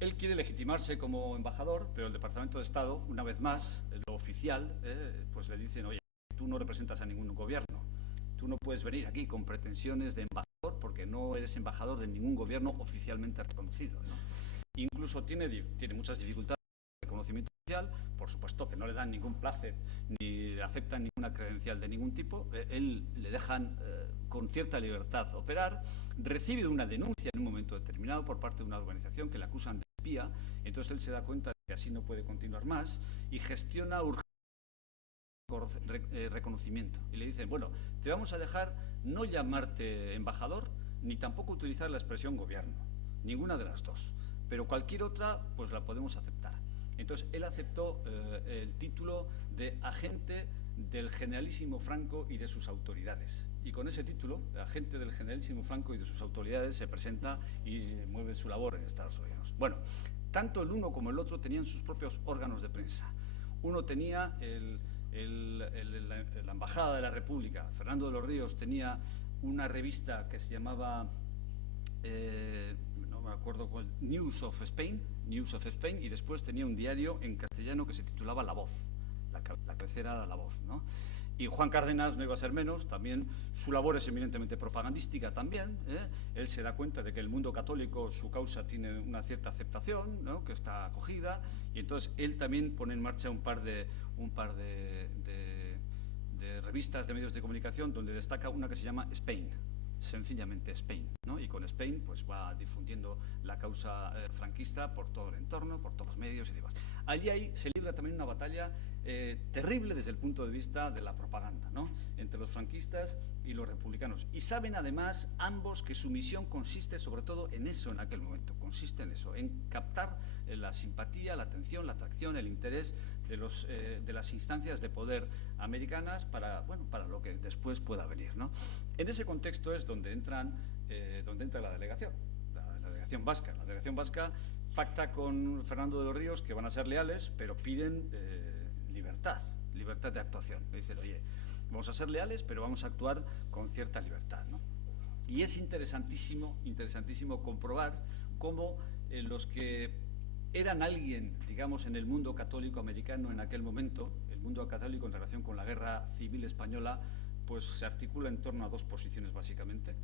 Él quiere legitimarse como embajador, pero el Departamento de Estado, una vez más, lo oficial, pues le dicen: oye, tú no representas a ningún gobierno, tú no puedes venir aquí con pretensiones de embajador porque no eres embajador de ningún gobierno oficialmente reconocido, ¿no? Incluso tiene muchas dificultades de reconocimiento oficial, por supuesto que no le dan ningún placet ni aceptan ninguna credencial de ningún tipo. Él le dejan con cierta libertad operar. Recibe una denuncia en un momento determinado por parte de una organización que le acusan de espía. Entonces él se da cuenta de que así no puede continuar más y gestiona reconocimiento. Y le dicen: bueno, te vamos a dejar no llamarte embajador ni tampoco utilizar la expresión gobierno, ninguna de las dos, pero cualquier otra pues la podemos aceptar. Entonces él aceptó el título de agente del generalísimo Franco y de sus autoridades. Y con ese título, de agente del generalísimo Franco y de sus autoridades, se presenta y mueve su labor en Estados Unidos. Bueno, tanto el uno como el otro tenían sus propios órganos de prensa. Uno tenía la Embajada de la República, Fernando de los Ríos, tenía una revista que se llamaba, no me acuerdo cuál, News of Spain, y después tenía un diario en castellano que se titulaba La Voz, la cabecera era La Voz, ¿no? Y Juan Cárdenas no iba a ser menos, también su labor es eminentemente propagandística también, ¿eh? Él se da cuenta de que el mundo católico, su causa tiene una cierta aceptación, ¿no? Que está acogida, y entonces él también pone en marcha un par de revistas de medios de comunicación donde destaca una que se llama Spain, sencillamente Spain, ¿no? Y con Spain pues va difundiendo la causa franquista por todo el entorno, por todos los medios y demás. Allí se libra también una batalla terrible desde el punto de vista de la propaganda, ¿no? Entre los franquistas y los republicanos. Y saben además ambos que su misión consiste sobre todo en eso en aquel momento, consiste en eso, en captar la simpatía, la atención, la atracción, el interés de las instancias de poder americanas para lo que después pueda venir, ¿no? En ese contexto es donde entra la delegación vasca. La delegación vasca pacta con Fernando de los Ríos que van a ser leales, pero piden libertad de actuación. Dicen, oye, vamos a ser leales, pero vamos a actuar con cierta libertad, ¿no? Y es interesantísimo comprobar cómo los que eran alguien, digamos, en el mundo católico americano en aquel momento, el mundo católico en relación con la Guerra Civil Española, pues se articula en torno a dos posiciones básicamente.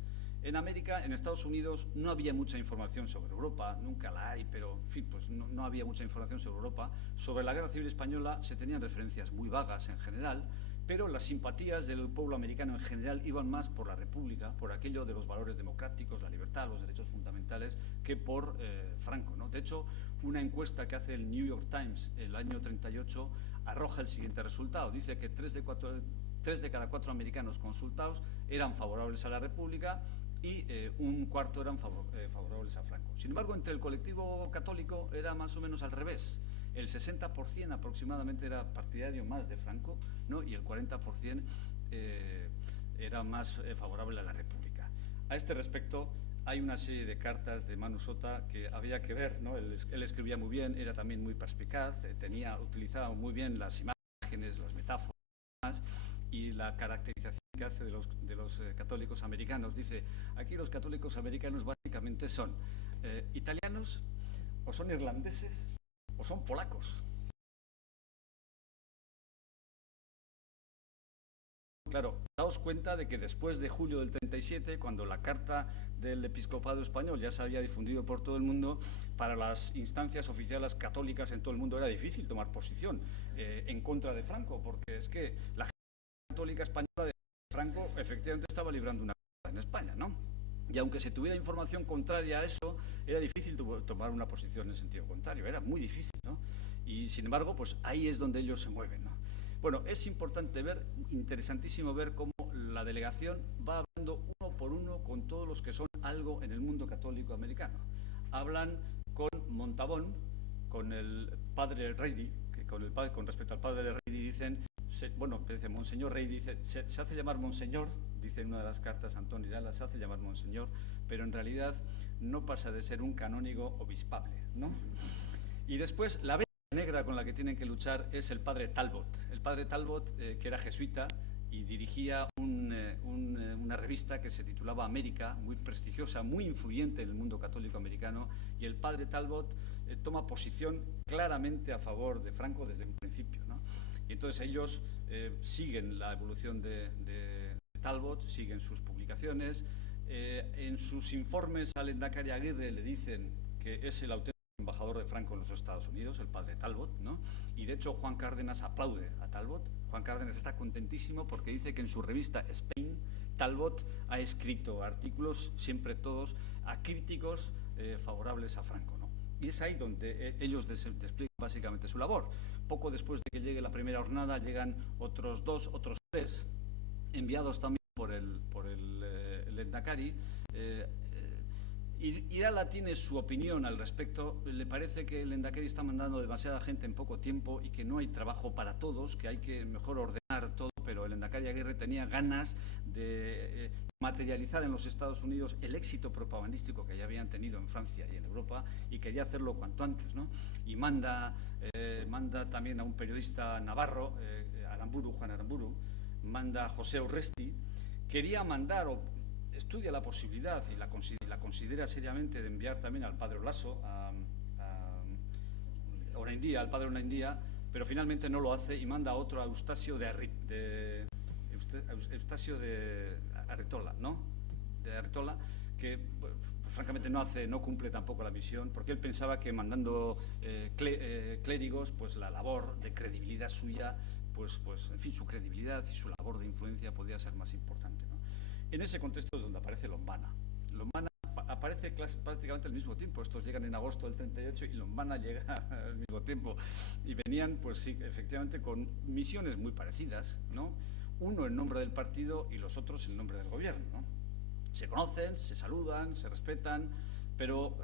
En América, en Estados Unidos, no había mucha información sobre Europa, nunca la hay, pero en fin, pues no había mucha información sobre Europa. Sobre la Guerra Civil Española se tenían referencias muy vagas en general, pero las simpatías del pueblo americano en general iban más por la República, por aquello de los valores democráticos, la libertad, los derechos fundamentales, que por Franco, ¿no? De hecho, una encuesta que hace el New York Times el año 38 arroja el siguiente resultado. Dice que 3 de cada 4 americanos consultados eran favorables a la República y un cuarto eran favorables a Franco. Sin embargo, entre el colectivo católico era más o menos al revés. El 60% aproximadamente era partidario más de Franco, ¿no? Y el 40% era más favorable a la República. A este respecto, hay una serie de cartas de Manu Sota que había que ver, ¿no? Él escribía muy bien, era también muy perspicaz, utilizaba muy bien las imágenes, las metáforas y la caracterización que hace de los católicos americanos. Dice, aquí los católicos americanos básicamente son italianos, o son irlandeses, o son polacos. Claro, daos cuenta de que después de julio del 37, cuando la carta del episcopado español ya se había difundido por todo el mundo, para las instancias oficiales católicas en todo el mundo era difícil tomar posición en contra de Franco, porque es que la católica española de Franco efectivamente estaba librando una guerra en España, ¿no? Y aunque se tuviera información contraria a eso, era difícil tomar una posición en sentido contrario, era muy difícil, ¿no? Y sin embargo, pues ahí es donde ellos se mueven, ¿no? Bueno, es importante interesantísimo ver cómo la delegación va hablando uno por uno con todos los que son algo en el mundo católico americano. Hablan con Montabón, con el padre Reidy, que con respecto al padre de Reidy dicen, dice Monseñor Reidy, dice, se hace llamar Monseñor, dice en una de las cartas Antonio Irala, se hace llamar Monseñor, pero en realidad no pasa de ser un canónigo obispable, ¿no? Y después la negra con la que tienen que luchar es el padre Talbot. El padre Talbot, que era jesuita y dirigía una revista que se titulaba América, muy prestigiosa, muy influyente en el mundo católico americano, y el padre Talbot toma posición claramente a favor de Franco desde un principio, ¿no? Y entonces ellos siguen la evolución de Talbot, siguen sus publicaciones, en sus informes al Lehendakari Aguirre le dicen que es el auténtico embajador de Franco en los Estados Unidos, el padre Talbot, ¿no? Y de hecho Juan Cárdenas aplaude a Talbot. Juan Cárdenas está contentísimo porque dice que en su revista Spain, Talbot ha escrito artículos, siempre todos acríticos, favorables a Franco, ¿no? Y es ahí donde ellos despliegan básicamente su labor. Poco después de que llegue la primera jornada, llegan otros 2, otros 3, enviados también por el Lehendakari. Irala tiene su opinión al respecto. Le parece que el Lehendakari está mandando demasiada gente en poco tiempo y que no hay trabajo para todos, que hay que mejor ordenar todo, pero el Lehendakari Aguirre tenía ganas de materializar en los Estados Unidos el éxito propagandístico que ya habían tenido en Francia y en Europa y quería hacerlo cuanto antes, ¿no? Y manda también a un periodista navarro, a Aramburu, Juan Aramburu, manda a José Urresti, quería mandar o estudia la posibilidad y la considera seriamente de enviar también al padre Olaso, a Onaindía, al padre Onaindía, pero finalmente no lo hace y manda a otro, a Eustasio de Arretola, ¿no? De Arretola, que pues, francamente no cumple tampoco la misión, porque él pensaba que mandando clérigos, pues la labor de credibilidad suya, pues en fin, su credibilidad y su labor de influencia podía ser más importante, ¿no? En ese contexto es donde aparece Lombana. Lombana aparece prácticamente al mismo tiempo. Estos llegan en agosto del 38 y Lombana llega al mismo tiempo. Y venían, pues sí, efectivamente, con misiones muy parecidas, ¿no? Uno en nombre del partido y los otros en nombre del gobierno, ¿no? Se conocen, se saludan, se respetan, pero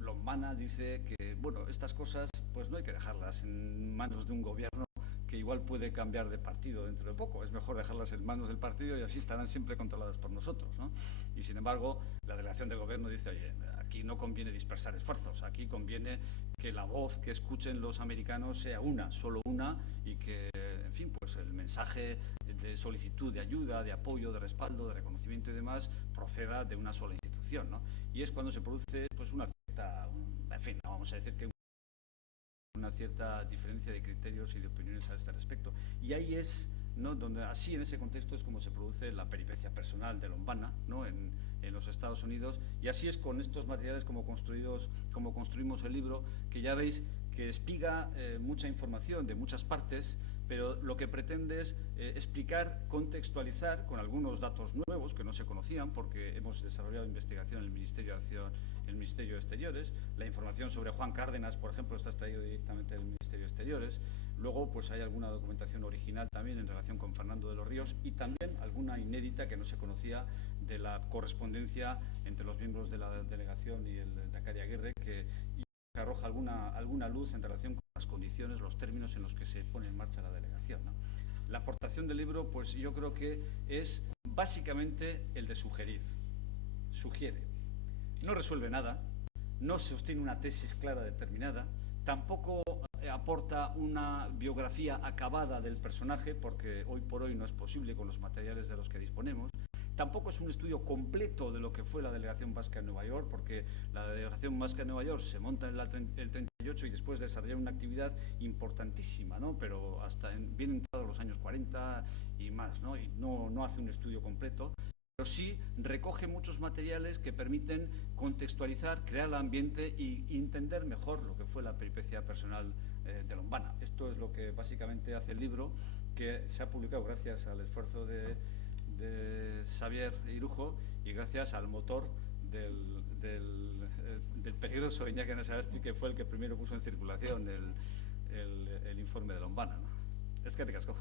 Lombana dice que, bueno, estas cosas pues no hay que dejarlas en manos de un gobierno que igual puede cambiar de partido dentro de poco. Es mejor dejarlas en manos del partido y así estarán siempre controladas por nosotros, ¿no? Y sin embargo, la delegación del gobierno dice, oye, aquí no conviene dispersar esfuerzos, aquí conviene que la voz que escuchen los americanos sea una, solo una, y que, en fin, pues el mensaje de solicitud de ayuda, de apoyo, de respaldo, de reconocimiento y demás, proceda de una sola institución, ¿no? Y es cuando se produce pues una cierta, en fin, vamos a decir que una cierta diferencia de criterios y de opiniones a este respecto. Y ahí es, ¿no?, donde así en ese contexto es como se produce la peripecia personal de Lombana, ¿no?, en los Estados Unidos, y así es con estos materiales como construimos el libro, que ya veis que espiga mucha información de muchas partes, pero lo que pretende es explicar, contextualizar con algunos datos nuevos que no se conocían, porque hemos desarrollado investigación en el Ministerio de Acción, el Ministerio de Exteriores. La información sobre Juan Cárdenas, por ejemplo, está extraído directamente del Ministerio de Exteriores. Luego, pues hay alguna documentación original también en relación con Fernando de los Ríos y también alguna inédita que no se conocía de la correspondencia entre los miembros de la delegación y el Endacari Aguirre, que arroja alguna luz en relación con las condiciones, los términos en los que se pone en marcha la delegación, ¿no? La aportación del libro, pues yo creo que es básicamente el de sugerir. Sugiere. No resuelve nada, no sostiene una tesis clara determinada, tampoco aporta una biografía acabada del personaje, porque hoy por hoy no es posible con los materiales de los que disponemos. Tampoco es un estudio completo de lo que fue la delegación vasca en Nueva York, porque la delegación vasca en Nueva York se monta en el 38 y después desarrolla una actividad importantísima, ¿no?, pero hasta bien entrados los años 40 y más, ¿no?, y no hace un estudio completo, pero sí recoge muchos materiales que permiten contextualizar, crear el ambiente e entender mejor lo que fue la peripecia personal de Lombana. Esto es lo que básicamente hace el libro, que se ha publicado gracias al esfuerzo de Xavier Irujo y gracias al motor del peligroso Iñaki Anasagasti, que fue el que primero puso en circulación el informe de Lombana, ¿no? Es que ricasco.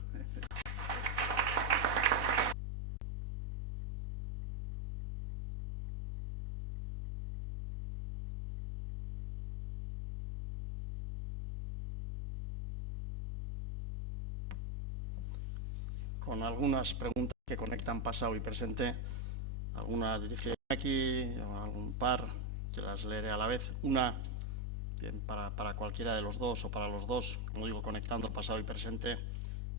Con algunas preguntas que conectan pasado y presente, algunas dirigidas aquí, algún par que las leeré a la vez. Una para cualquiera de los dos o para los dos, como digo, conectando pasado y presente,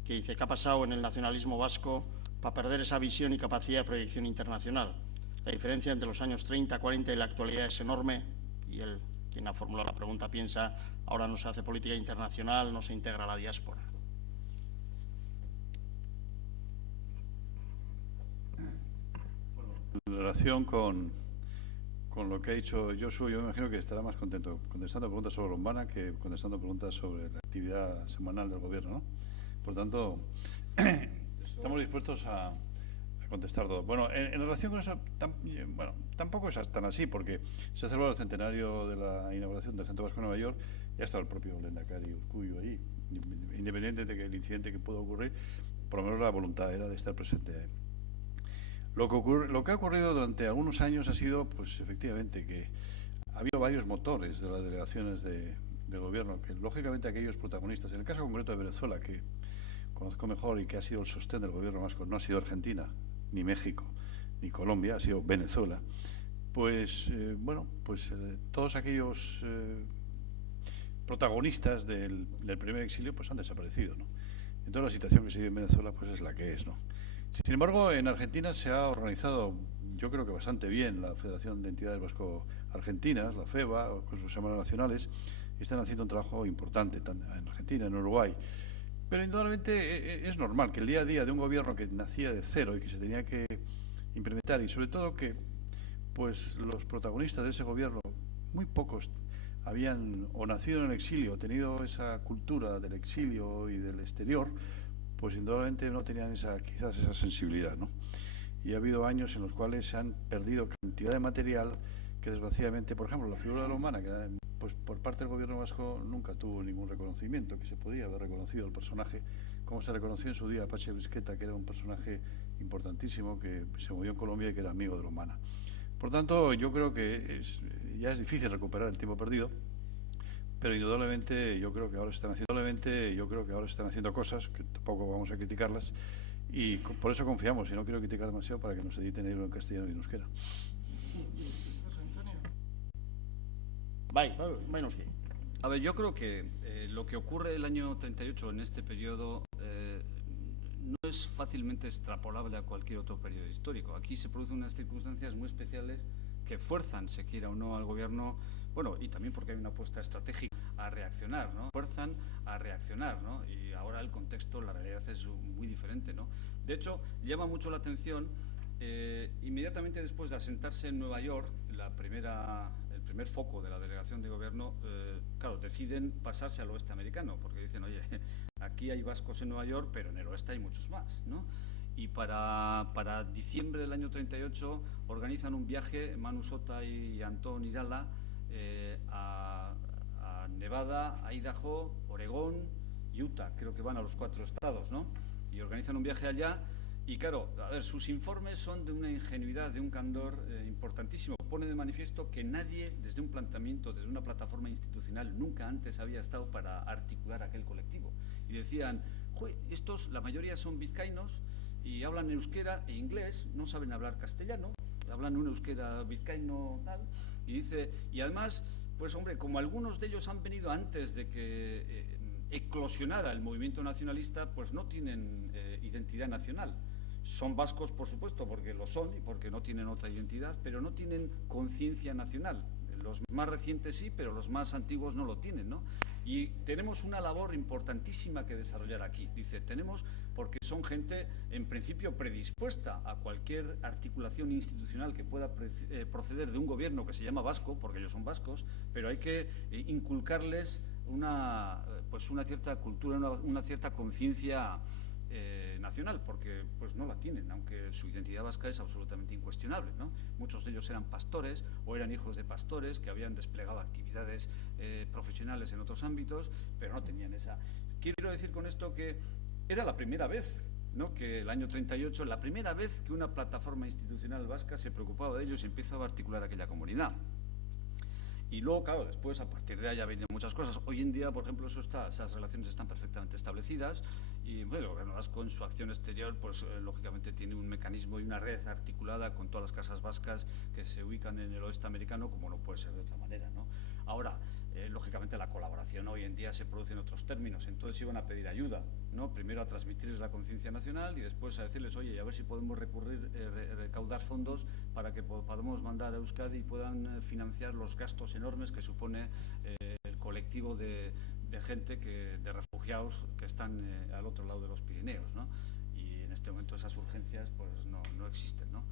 que dice: ¿qué ha pasado en el nacionalismo vasco para perder esa visión y capacidad de proyección internacional? La diferencia entre los años 30, 40 y la actualidad es enorme, y él, quien ha formulado la pregunta, piensa: ahora no se hace política internacional, no se integra la diáspora. En relación con lo que ha dicho Josu, yo me imagino que estará más contento contestando preguntas sobre Lombana que contestando preguntas sobre la actividad semanal del gobierno, ¿no? Por tanto, estamos dispuestos a contestar todo. Bueno, en relación con eso, tampoco es tan así, porque se ha celebrado el centenario de la inauguración del Centro Vasco de Nueva York y ha estado el propio Lehendakari Urkullu allí. Independiente de que el incidente que pueda ocurrir, por lo menos la voluntad era de estar presente ahí. Lo que ha ocurrido durante algunos años ha sido, pues efectivamente, que ha habido varios motores de las delegaciones del gobierno, que lógicamente aquellos protagonistas, en el caso concreto de Venezuela, que conozco mejor y que ha sido el sostén del gobierno vasco, no ha sido Argentina, ni México, ni Colombia, ha sido Venezuela, pues todos aquellos protagonistas del primer exilio pues han desaparecido, ¿no? Entonces la situación que se vive en Venezuela pues es la que es, ¿no? Sin embargo, en Argentina se ha organizado, yo creo que bastante bien, la Federación de Entidades Vasco-Argentinas, la FEVA, con sus semanas nacionales, y están haciendo un trabajo importante en Argentina, en Uruguay. Pero indudablemente es normal que el día a día de un gobierno que nacía de cero y que se tenía que implementar, y sobre todo que pues los protagonistas de ese gobierno, muy pocos habían o nacido en el exilio, o tenido esa cultura del exilio y del exterior, pues indudablemente no tenían quizás esa sensibilidad, ¿no? Y ha habido años en los cuales se han perdido cantidad de material que desgraciadamente, por ejemplo, la figura de la humana, que pues por parte del gobierno vasco nunca tuvo ningún reconocimiento, que se podía haber reconocido el personaje, como se reconoció en su día a Pache Brisqueta, que era un personaje importantísimo, que se movió en Colombia y que era amigo de la humana. Por tanto, yo creo que ya es difícil recuperar el tiempo perdido, pero indudablemente yo creo que ahora están haciendo cosas, que tampoco vamos a criticarlas, y por eso confiamos, y no quiero criticar demasiado, para que nos editen el libro en castellano y en euskera. Bai, noski. A ver, yo creo que lo que ocurre el año 38 en este periodo no es fácilmente extrapolable a cualquier otro periodo histórico. Aquí se producen unas circunstancias muy especiales que fuerzan, se quiera o no, al gobierno, bueno, y también porque hay una apuesta estratégica a reaccionar, ¿no? Fuerzan a reaccionar, ¿no? Y ahora el contexto, la realidad es muy diferente, ¿no? De hecho, llama mucho la atención, inmediatamente después de asentarse en Nueva York, el primer foco de la delegación de gobierno, claro, deciden pasarse al oeste americano, porque dicen, oye, aquí hay vascos en Nueva York, pero en el oeste hay muchos más, ¿no? Y para diciembre del año 38 organizan un viaje, Manu Sota y Antón Irala, a Nevada, Idaho, Oregón, Utah, creo que van a los 4 estados, ¿no? Y organizan un viaje allá. Y claro, a ver, sus informes son de una ingenuidad, de un candor importantísimo. Pone de manifiesto que nadie, desde un planteamiento, desde una plataforma institucional, nunca antes había estado para articular aquel colectivo. Y decían, estos, la mayoría son vizcaínos y hablan euskera e inglés, no saben hablar castellano, hablan un euskera vizcaíno tal. Y dice, y además, pues hombre, como algunos de ellos han venido antes de que eclosionara el movimiento nacionalista, pues no tienen identidad nacional. Son vascos, por supuesto, porque lo son y porque no tienen otra identidad, pero no tienen conciencia nacional. Los más recientes sí, pero los más antiguos no lo tienen, ¿no? Y tenemos una labor importantísima que desarrollar aquí. Dice, tenemos, porque son gente, en principio, predispuesta a cualquier articulación institucional que pueda proceder de un gobierno que se llama vasco, porque ellos son vascos, pero hay que inculcarles una cierta cultura, una cierta conciencia nacional, porque pues no la tienen, aunque su identidad vasca es absolutamente incuestionable, ¿no? Muchos de ellos eran pastores o eran hijos de pastores que habían desplegado actividades profesionales en otros ámbitos, pero no tenían esa. Quiero decir con esto que era la primera vez, ¿no?, que el año 38, la primera vez que una plataforma institucional vasca se preocupaba de ellos y empezaba a articular aquella comunidad. Y luego, claro, después, a partir de ahí, ya vienen muchas cosas. Hoy en día, por ejemplo, esas relaciones están perfectamente establecidas y, bueno, el gobierno vasco en su acción exterior, pues, lógicamente tiene un mecanismo y una red articulada con todas las casas vascas que se ubican en el oeste americano, como no puede ser de otra manera, ¿no? Ahora, lógicamente, la colaboración hoy en día se produce en otros términos, entonces iban a pedir ayuda, ¿no? Primero a transmitirles la conciencia nacional y después a decirles, oye, a ver si podemos recaudar fondos para que podamos mandar a Euskadi y puedan financiar los gastos enormes que supone el colectivo de gente, de refugiados que están al otro lado de los Pirineos, ¿no? Y en este momento esas urgencias pues no existen, ¿no?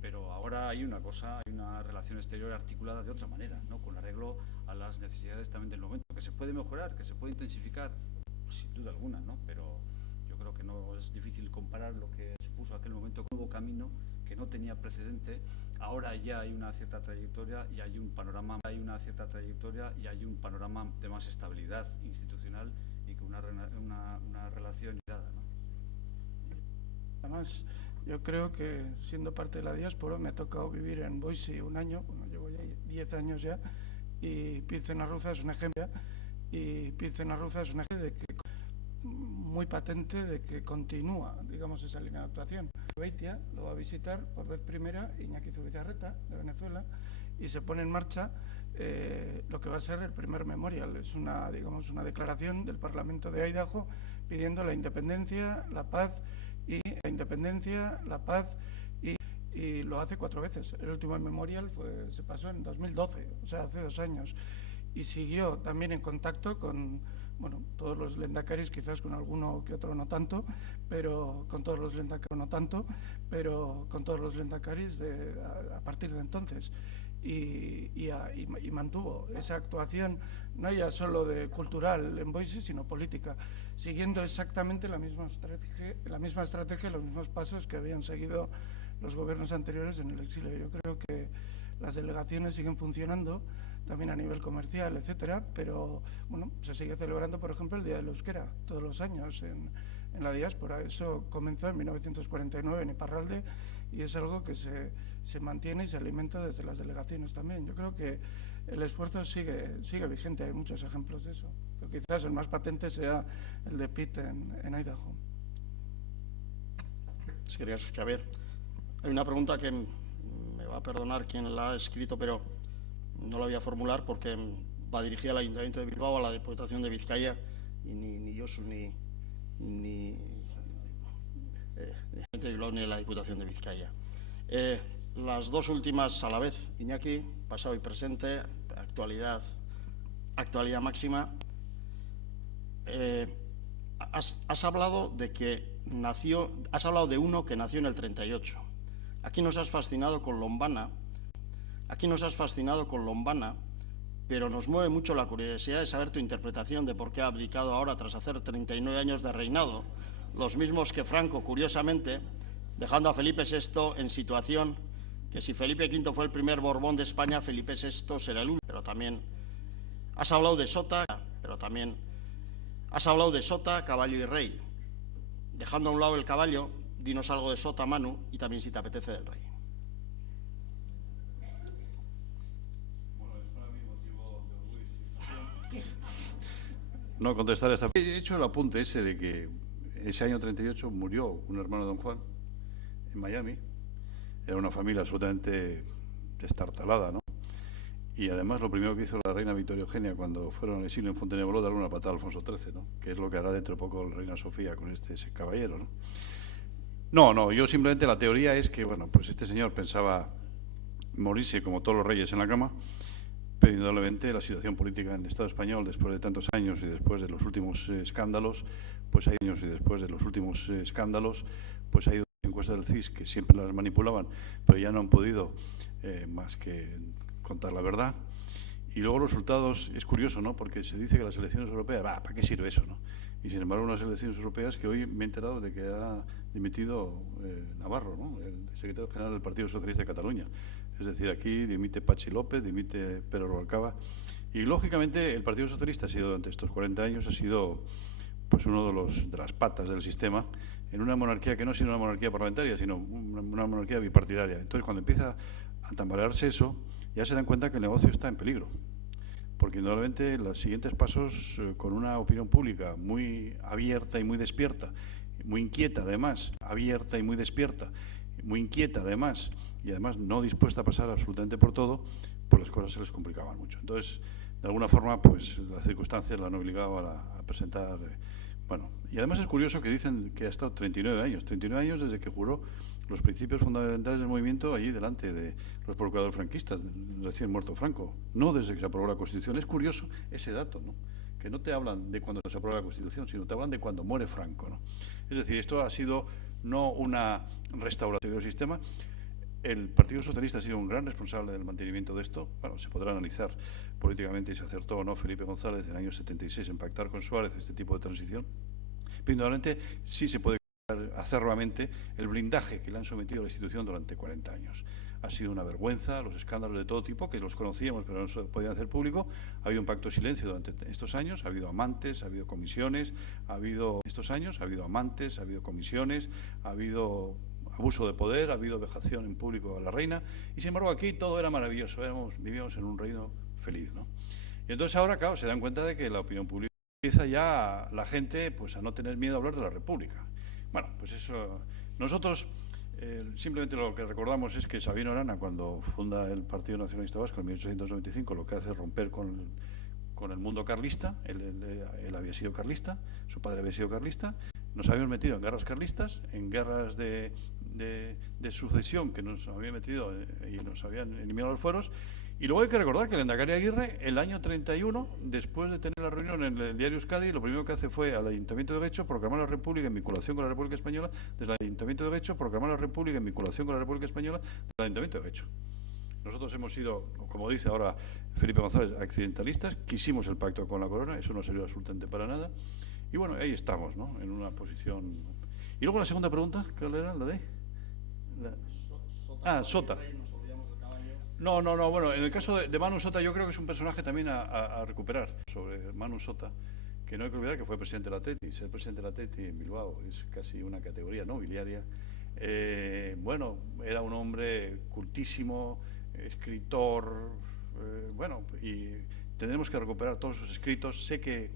Pero ahora hay una relación exterior articulada de otra manera, ¿no?, con arreglo a las necesidades también del momento, que se puede mejorar, que se puede intensificar, pues, sin duda alguna, ¿no? Pero yo creo que no es difícil comparar lo que supuso aquel momento con un nuevo camino que no tenía precedente. Ahora ya hay una cierta trayectoria y hay un panorama, de más estabilidad institucional y con una relación dada, ¿no? Además, yo creo que, siendo parte de la diáspora, me ha tocado vivir en Boise un año, bueno, llevo ya 10 años ya, y Pilsen-Arruza es un ejemplo, de que muy patente de que continúa, digamos, esa línea de actuación. Beitia lo va a visitar por vez primera Iñaki Zubizarreta, de Venezuela, y se pone en marcha lo que va a ser el primer memorial. Es una declaración del Parlamento de Idaho pidiendo la independencia, la paz y y lo hace 4 veces. El último memorial se pasó en 2012, o sea, hace 2 años. Y siguió también en contacto con, bueno, todos los lendakaris, quizás con alguno que otro no tanto, pero con todos los lendakaris a partir de entonces. Y mantuvo esa actuación no ya solo de cultural en Boise, sino política, siguiendo exactamente la misma estrategia, los mismos pasos que habían seguido los gobiernos anteriores en el exilio. Yo creo que las delegaciones siguen funcionando, también a nivel comercial, etcétera, pero bueno, se sigue celebrando, por ejemplo, el Día del Euskera, todos los años en la diáspora. Eso comenzó en 1949 en Iparralde y es algo que se mantiene y se alimenta desde las delegaciones también. Yo creo que el esfuerzo sigue vigente, hay muchos ejemplos de eso, pero quizás el más patente sea el de Pete en Idaho. Sí, que a ver, hay una pregunta que me va a perdonar quien la ha escrito, pero no la voy a formular porque va dirigida al Ayuntamiento de Bilbao, a la Diputación de Vizcaya, y ni Josu ni la Diputación de Vizcaya. Las dos últimas a la vez, Iñaki, pasado y presente, actualidad máxima. Has hablado de uno que nació en el 38. Aquí nos has fascinado con Lombana, pero nos mueve mucho la curiosidad de saber tu interpretación de por qué ha abdicado ahora tras hacer 39 años de reinado, los mismos que Franco, curiosamente, dejando a Felipe VI en situación que si Felipe V fue el primer Borbón de España, Felipe VI será el último. Pero también has hablado de Sota, caballo y rey. Dejando a un lado el caballo, dinos algo de Sota, Manu, y también, si te apetece, del rey. No contestar esta. He hecho el apunte ese de que ese año 38 murió un hermano de don Juan en Miami. Era una familia absolutamente destartalada, ¿no? Y además lo primero que hizo la reina Victoria Eugenia cuando fueron al exilio en Fontainebleau, darle una patada a Alfonso XIII, ¿no? Que es lo que hará dentro de poco la reina Sofía con ese caballero, ¿no? No, yo simplemente la teoría es que, bueno, pues este señor pensaba morirse como todos los reyes en la cama, pero indudablemente la situación política en el Estado español, después de tantos años y después de los últimos escándalos, pues ha ido encuestas del CIS que siempre las manipulaban, pero ya no han podido más que contar la verdad. Y luego los resultados, es curioso, ¿no? Porque se dice que las elecciones europeas, ¿para qué sirve eso, no? Y sin embargo, unas elecciones europeas que hoy me he enterado de que ha dimitido Navarro, ¿no? El secretario general del Partido Socialista de Cataluña. Es decir, aquí dimite Patxi López, dimite Pere Rubalcaba. Y lógicamente el Partido Socialista ha sido, durante estos 40 años, ha sido pues uno de las patas del sistema en una monarquía que no ha sido una monarquía parlamentaria, sino una monarquía bipartidaria. Entonces, cuando empieza a tambalearse eso, ya se dan cuenta que el negocio está en peligro. Porque indudablemente los siguientes pasos, con una opinión pública muy abierta y muy despierta, muy inquieta además, y además no dispuesta a pasar absolutamente por todo, pues las cosas se les complicaban mucho. Entonces, de alguna forma, pues las circunstancias la han obligado a presentar. Bueno, y además es curioso que dicen que ha estado 39 años desde que juró los principios fundamentales del movimiento allí delante de los procuradores franquistas, recién muerto Franco, no desde que se aprobó la Constitución. Es curioso ese dato, ¿no? Que no te hablan de cuando se aprueba la Constitución, sino te hablan de cuando muere Franco, ¿no? Es decir, esto ha sido no una restauración del sistema. El Partido Socialista ha sido un gran responsable del mantenimiento de esto. Bueno, se podrá analizar políticamente si se acertó o no Felipe González en el año 76 en pactar con Suárez este tipo de transición. Pero indudablemente sí se puede hacer nuevamente el blindaje que le han sometido a la institución durante 40 años. Ha sido una vergüenza, los escándalos de todo tipo, que los conocíamos pero no se podían hacer público. Ha habido un pacto de silencio durante estos años, ha habido amantes, ha habido comisiones, ha habido abuso de poder, ha habido vejación en público a la reina, y sin embargo aquí todo era maravilloso, vivíamos en un reino feliz, ¿no? Y entonces ahora, claro, se dan cuenta de que la opinión pública empieza ya la gente pues a no tener miedo a hablar de la República. Bueno, pues eso, nosotros simplemente lo que recordamos es que Sabino Arana, cuando funda el Partido Nacionalista Vasco en 1895, lo que hace es romper con con el mundo carlista. Él había sido carlista, su padre había sido carlista. Nos habíamos metido en guerras carlistas, en guerras de sucesión que nos habían metido y nos habían eliminado los fueros. Y luego hay que recordar que el Lehendakari Aguirre, el año 31, después de tener la reunión en el diario Euskadi, lo primero que hace fue al Ayuntamiento de Guecho proclamar la República en vinculación con la República Española, desde el Ayuntamiento de Guecho proclamar la República en vinculación con la República Española, desde el Ayuntamiento de Guecho. Nosotros hemos sido, como dice ahora Felipe González, accidentalistas, quisimos el pacto con la corona, eso no sirvió absolutamente para nada, y bueno, ahí estamos, ¿no?, en una posición. Y luego la segunda pregunta, ¿cuál era? ¿La de? Sota. No, bueno, en el caso de Manu Sota yo creo que es un personaje también a recuperar. Sobre Manu Sota, que no hay que olvidar que fue presidente de la Athletic. Ser presidente de la Athletic en Bilbao es casi una categoría nobiliaria. Bueno, era un hombre cultísimo, escritor, bueno, y tendremos que recuperar todos sus escritos. Sé que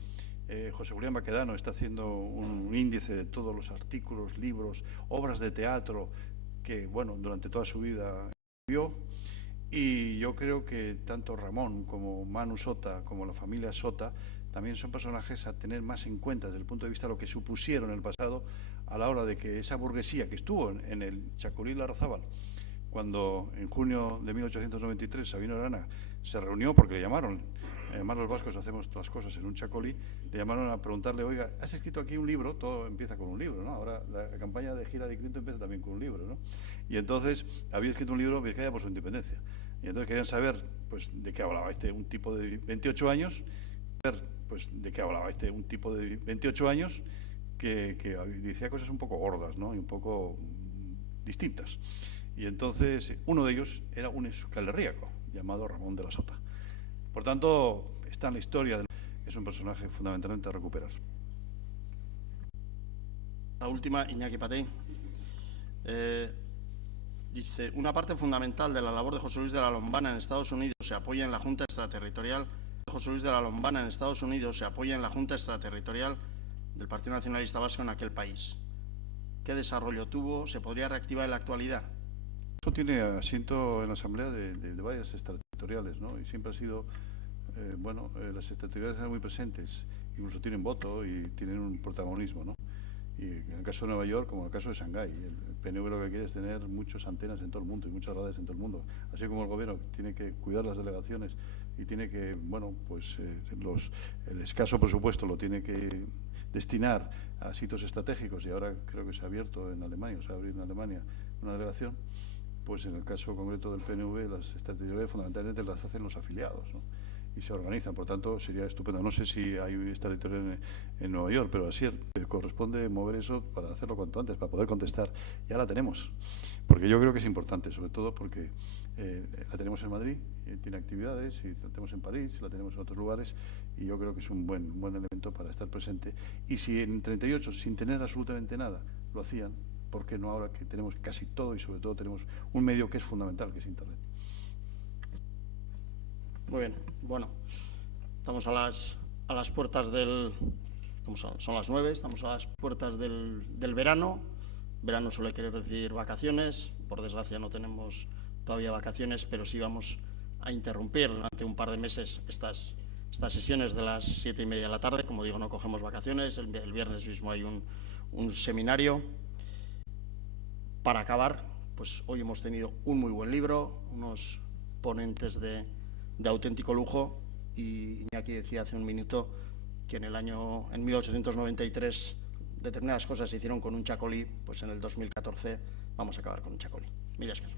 José Julián Baquedano está haciendo un índice de todos los artículos, libros, obras de teatro que, bueno, durante toda su vida vio. Y yo creo que tanto Ramón como Manu Sota, como la familia Sota, también son personajes a tener más en cuenta desde el punto de vista de lo que supusieron en el pasado a la hora de que esa burguesía que estuvo en el Chacolí Larrazábal, cuando en junio de 1893 Sabino Arana se reunió porque le llamaron, además los vascos hacemos las cosas en un chacolí, le llamaron a preguntarle, oiga, ¿has escrito aquí un libro? Todo empieza con un libro, ¿no? Ahora la campaña de Hillary Clinton empieza también con un libro, ¿no? Y entonces había escrito un libro Vizcaya por su independencia. Y entonces querían saber, pues, de qué hablaba un tipo de 28 años, un tipo de 28 años que decía cosas un poco gordas, ¿no?, y un poco distintas. Y entonces uno de ellos era un euskalherriaco llamado Ramón de la Sota. Por tanto, está en la historia, es un personaje fundamentalmente a recuperar. La última, Iñaki Patey. Dice, una parte fundamental de la labor de José Luis de la Lombana en Estados Unidos se apoya en la Junta Extraterritorial. José Luis de la Lombana en Estados Unidos se apoya en la Junta Extraterritorial del Partido Nacionalista Vasco en aquel país. ¿Qué desarrollo tuvo? ¿Se podría reactivar en la actualidad? Esto tiene asiento en la Asamblea de varias extraterritoriales, ¿no? Y siempre ha sido, bueno, las extraterritoriales están muy presentes, incluso tienen voto y tienen un protagonismo, ¿no? Y en el caso de Nueva York, como en el caso de Shanghái, el PNV lo que quiere es tener muchas antenas en todo el mundo y muchas radios en todo el mundo, así como el gobierno tiene que cuidar las delegaciones y tiene que, bueno, pues el escaso presupuesto lo tiene que destinar a sitios estratégicos, y ahora creo que se ha abierto en Alemania, o se va a abrir en Alemania una delegación. Pues en el caso concreto del PNV, las extraterritoriales fundamentalmente las hacen los afiliados, ¿no?, y se organizan. Por tanto, sería estupendo. No sé si hay extraterritorial en Nueva York, pero así corresponde mover eso para hacerlo cuanto antes, para poder contestar. Ya la tenemos, porque yo creo que es importante, sobre todo porque la tenemos en Madrid, tiene actividades, y la tenemos en París, la tenemos en otros lugares, y yo creo que es un buen elemento para estar presente. Y si en 38, sin tener absolutamente nada, lo hacían, ¿por qué no ahora que tenemos casi todo y sobre todo tenemos un medio que es fundamental, que es Internet? Muy bien, bueno, estamos a las puertas del... Son las 9, estamos a las puertas del verano. Verano suele querer decir vacaciones. Por desgracia no tenemos todavía vacaciones, pero sí vamos a interrumpir durante un par de meses estas sesiones de las 7:30 de la tarde. Como digo, no cogemos vacaciones. El viernes mismo hay un seminario. Para acabar, pues hoy hemos tenido un muy buen libro, unos ponentes de auténtico lujo, y Iñaki decía hace un minuto que en 1893 determinadas cosas se hicieron con un chacolí, pues en el 2014 vamos a acabar con un chacolí. Mil gracias.